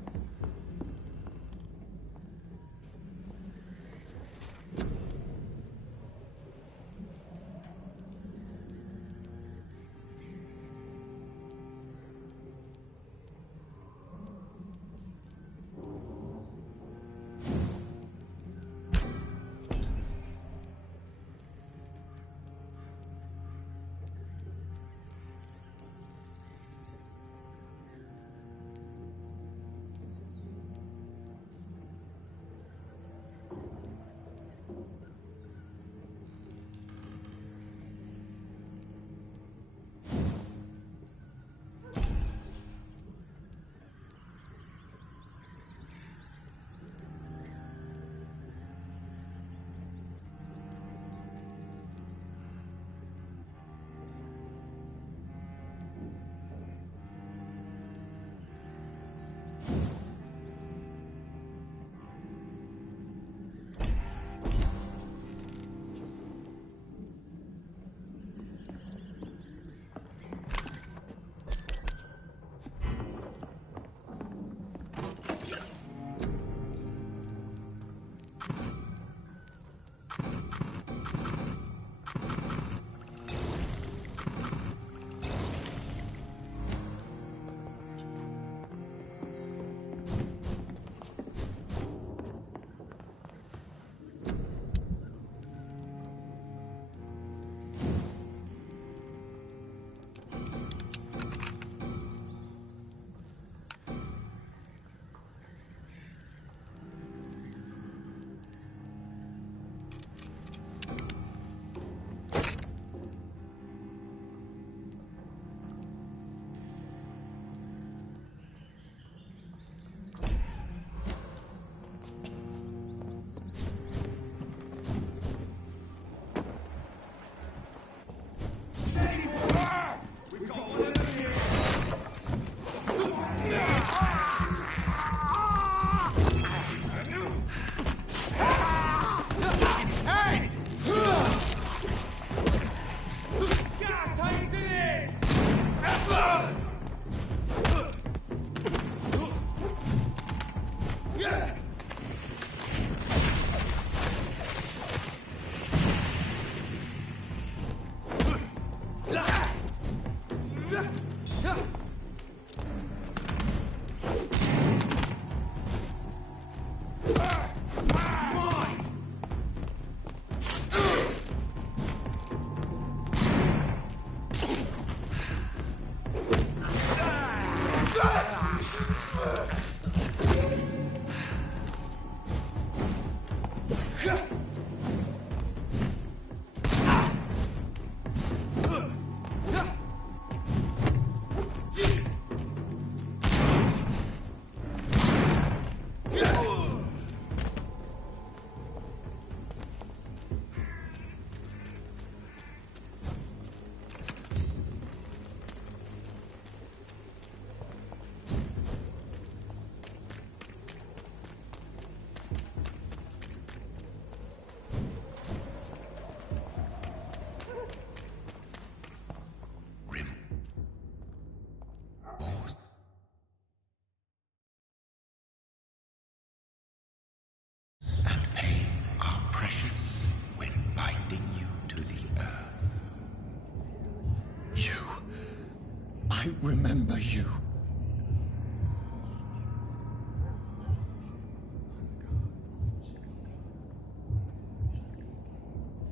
I remember you.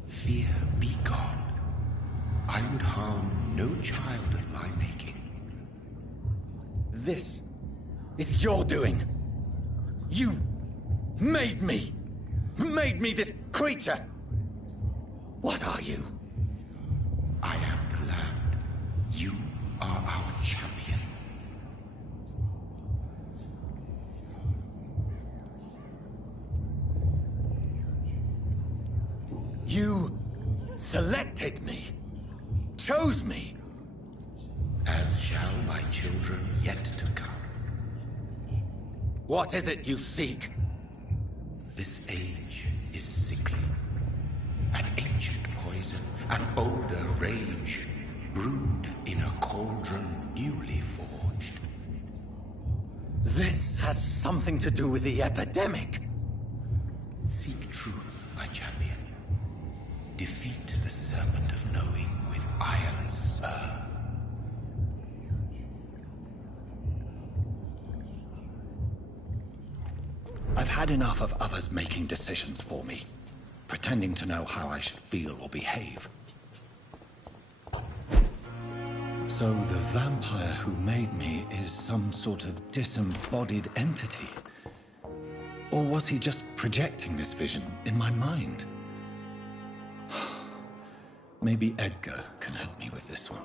Fear be gone. I would harm no child of my making. This is your doing. You made me. Made me this creature. What are you? I am the land. You are our champion. You selected me. Chose me. As shall my children yet to come. What is it you seek? This age is sickly. An older rage brewed in a cauldron newly forged. This has something to do with the epidemic. Seek truth, my champion. Defeat the serpent of knowing with iron spur. I've had enough of others making decisions for me, pretending to know how I should feel or behave. So the vampire who made me is some sort of disembodied entity? Or was he just projecting this vision in my mind? Maybe Edgar can help me with this one.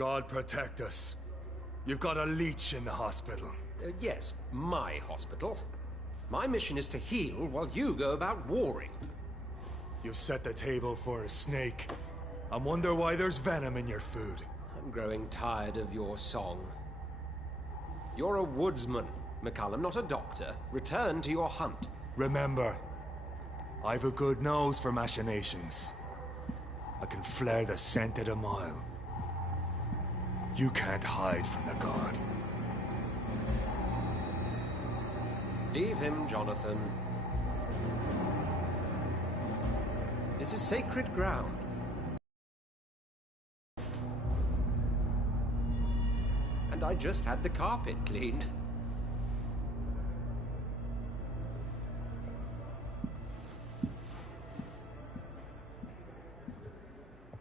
God protect us. You've got a leech in the hospital. Yes, my hospital. My mission is to heal while you go about warring. You've set the table for a snake. I wonder why there's venom in your food. I'm growing tired of your song. You're a woodsman, McCallum, not a doctor. Return to your hunt. Remember, I've a good nose for machinations. I can flare the scent at a mile. You can't hide from the god. Leave him, Jonathan. This is sacred ground. And I just had the carpet cleaned.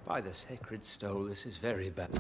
By the sacred stole, this is very bad.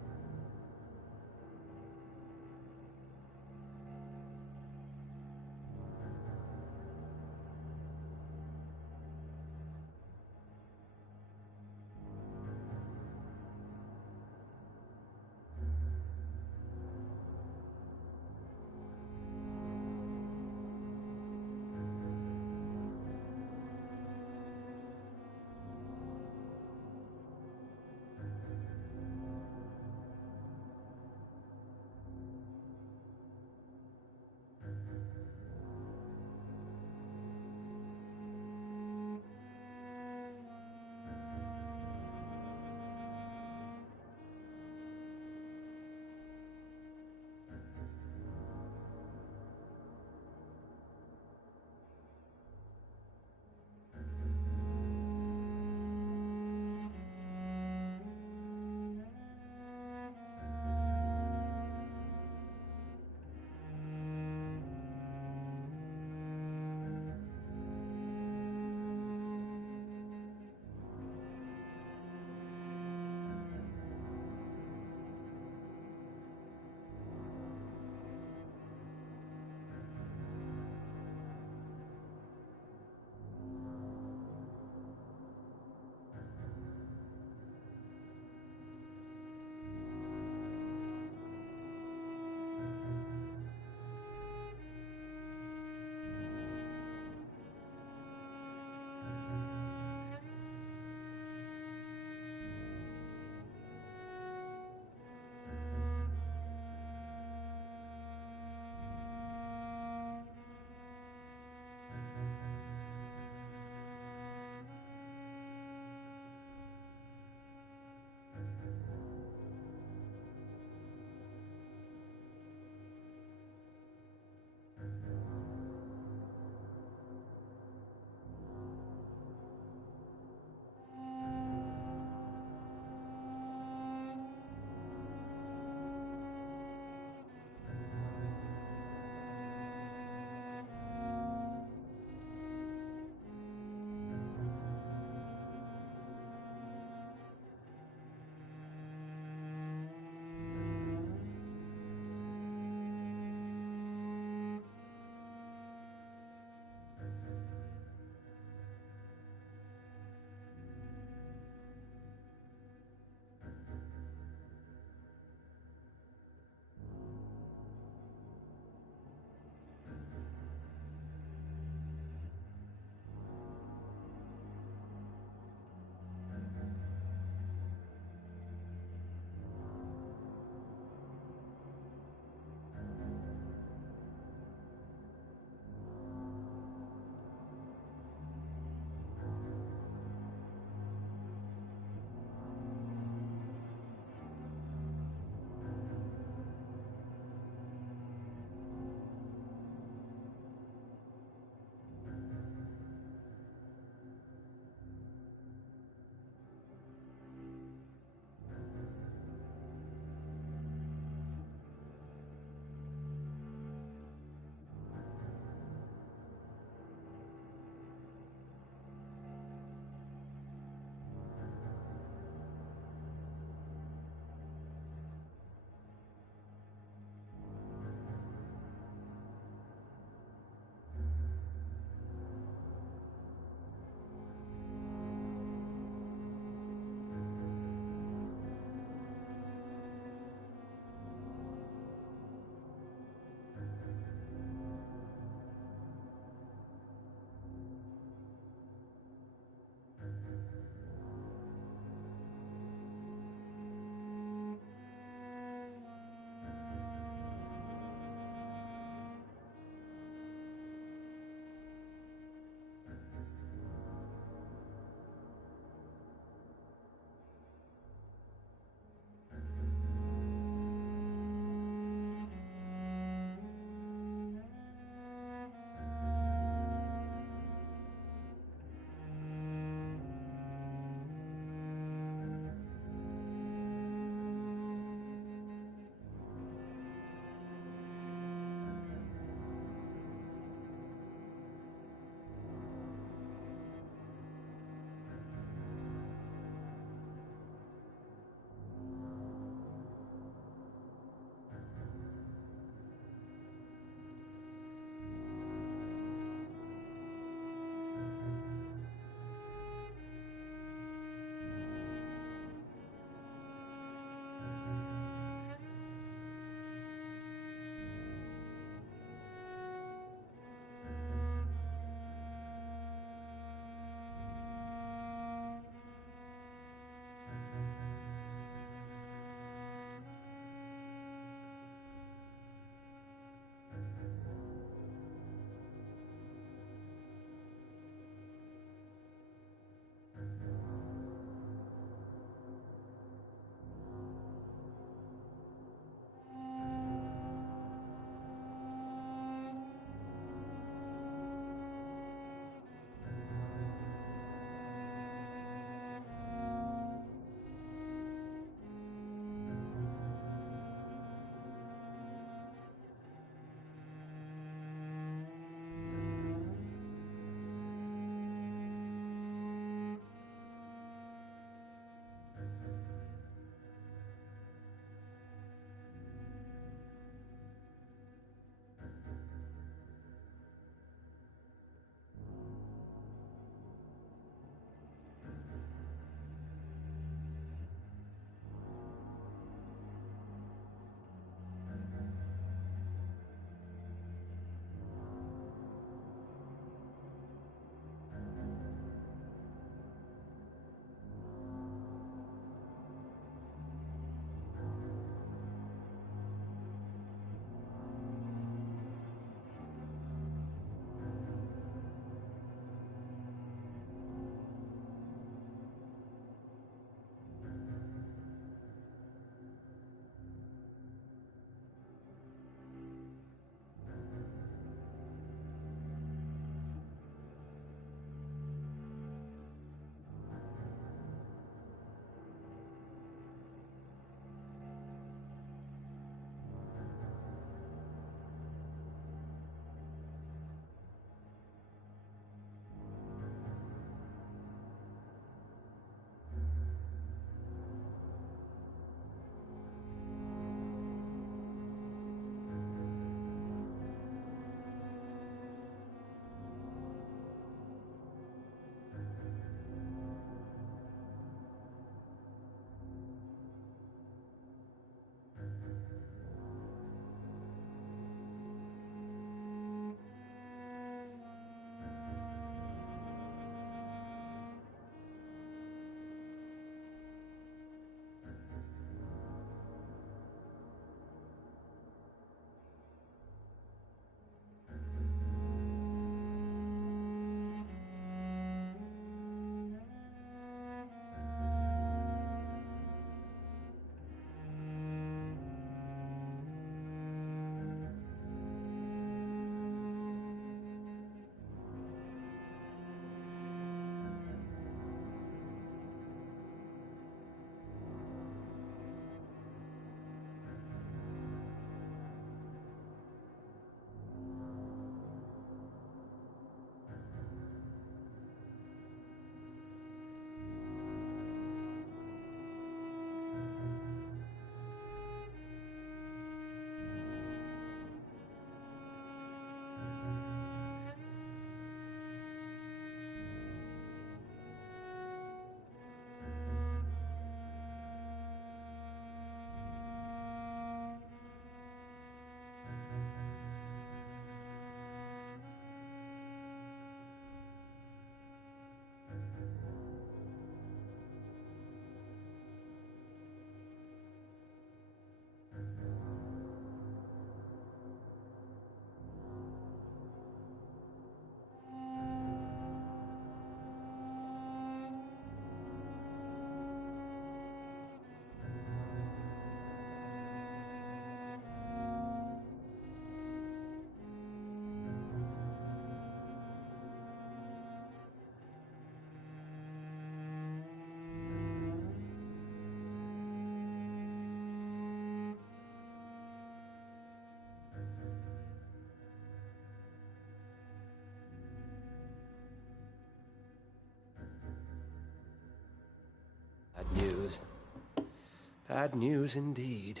Bad news indeed.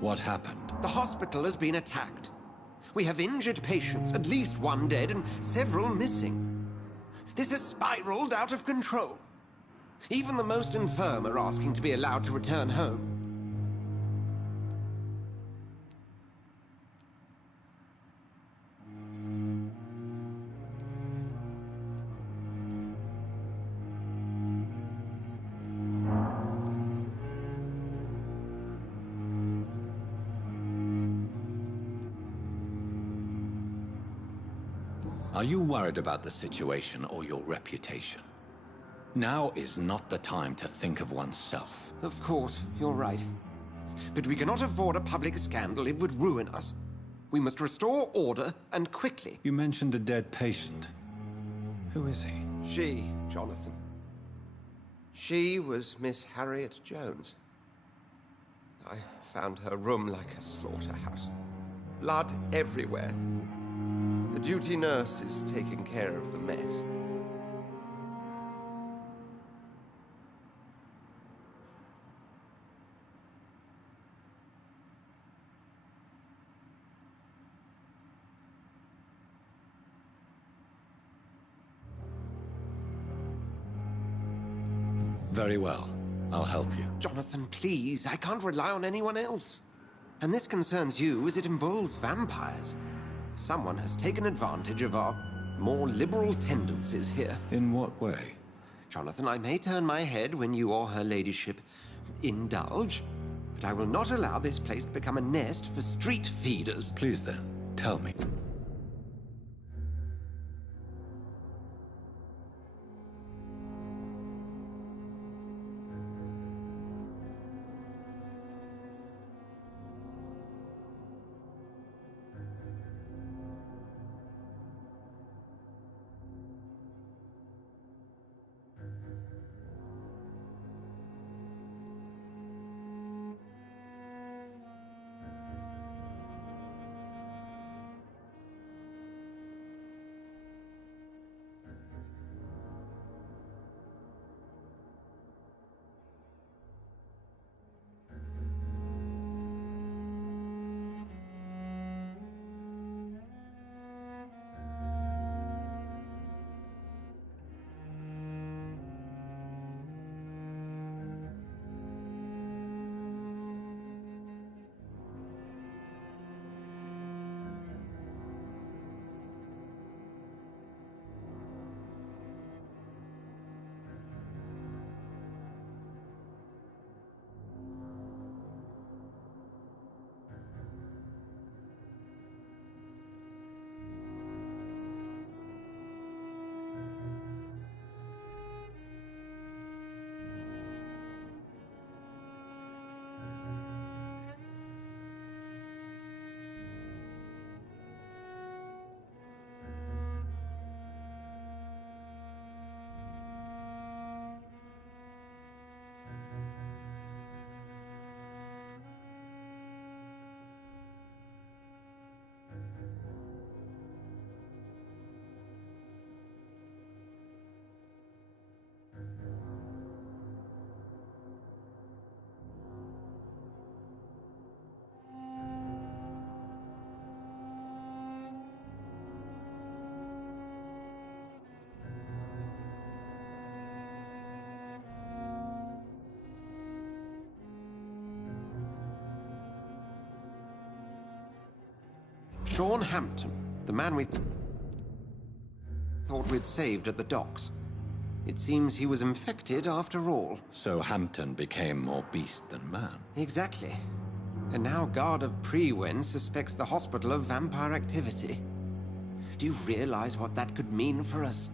What happened? The hospital has been attacked. We have injured patients, at least one dead and several missing. This has spiraled out of control. Even the most infirm are asking to be allowed to return home. Are you worried about the situation or your reputation? Now is not the time to think of oneself. Of course, you're right. But we cannot afford a public scandal. It would ruin us. We must restore order, and quickly. You mentioned a dead patient. Who is he? She, Jonathan. She was Miss Harriet Jones. I found her room like a slaughterhouse. Blood everywhere. The duty nurse is taking care of the mess. Very well. I'll help you. Jonathan, please. I can't rely on anyone else. And this concerns you as it involves vampires. Someone has taken advantage of our more liberal tendencies here. In what way? Jonathan, I may turn my head when you or her ladyship indulge, but I will not allow this place to become a nest for street feeders. Please then, tell me. Sean Hampton, the man we thought we'd saved at the docks. It seems he was infected after all. So Hampton became more beast than man. Exactly. And now Guard of Prewen suspects the hospital of vampire activity. Do you realize what that could mean for us?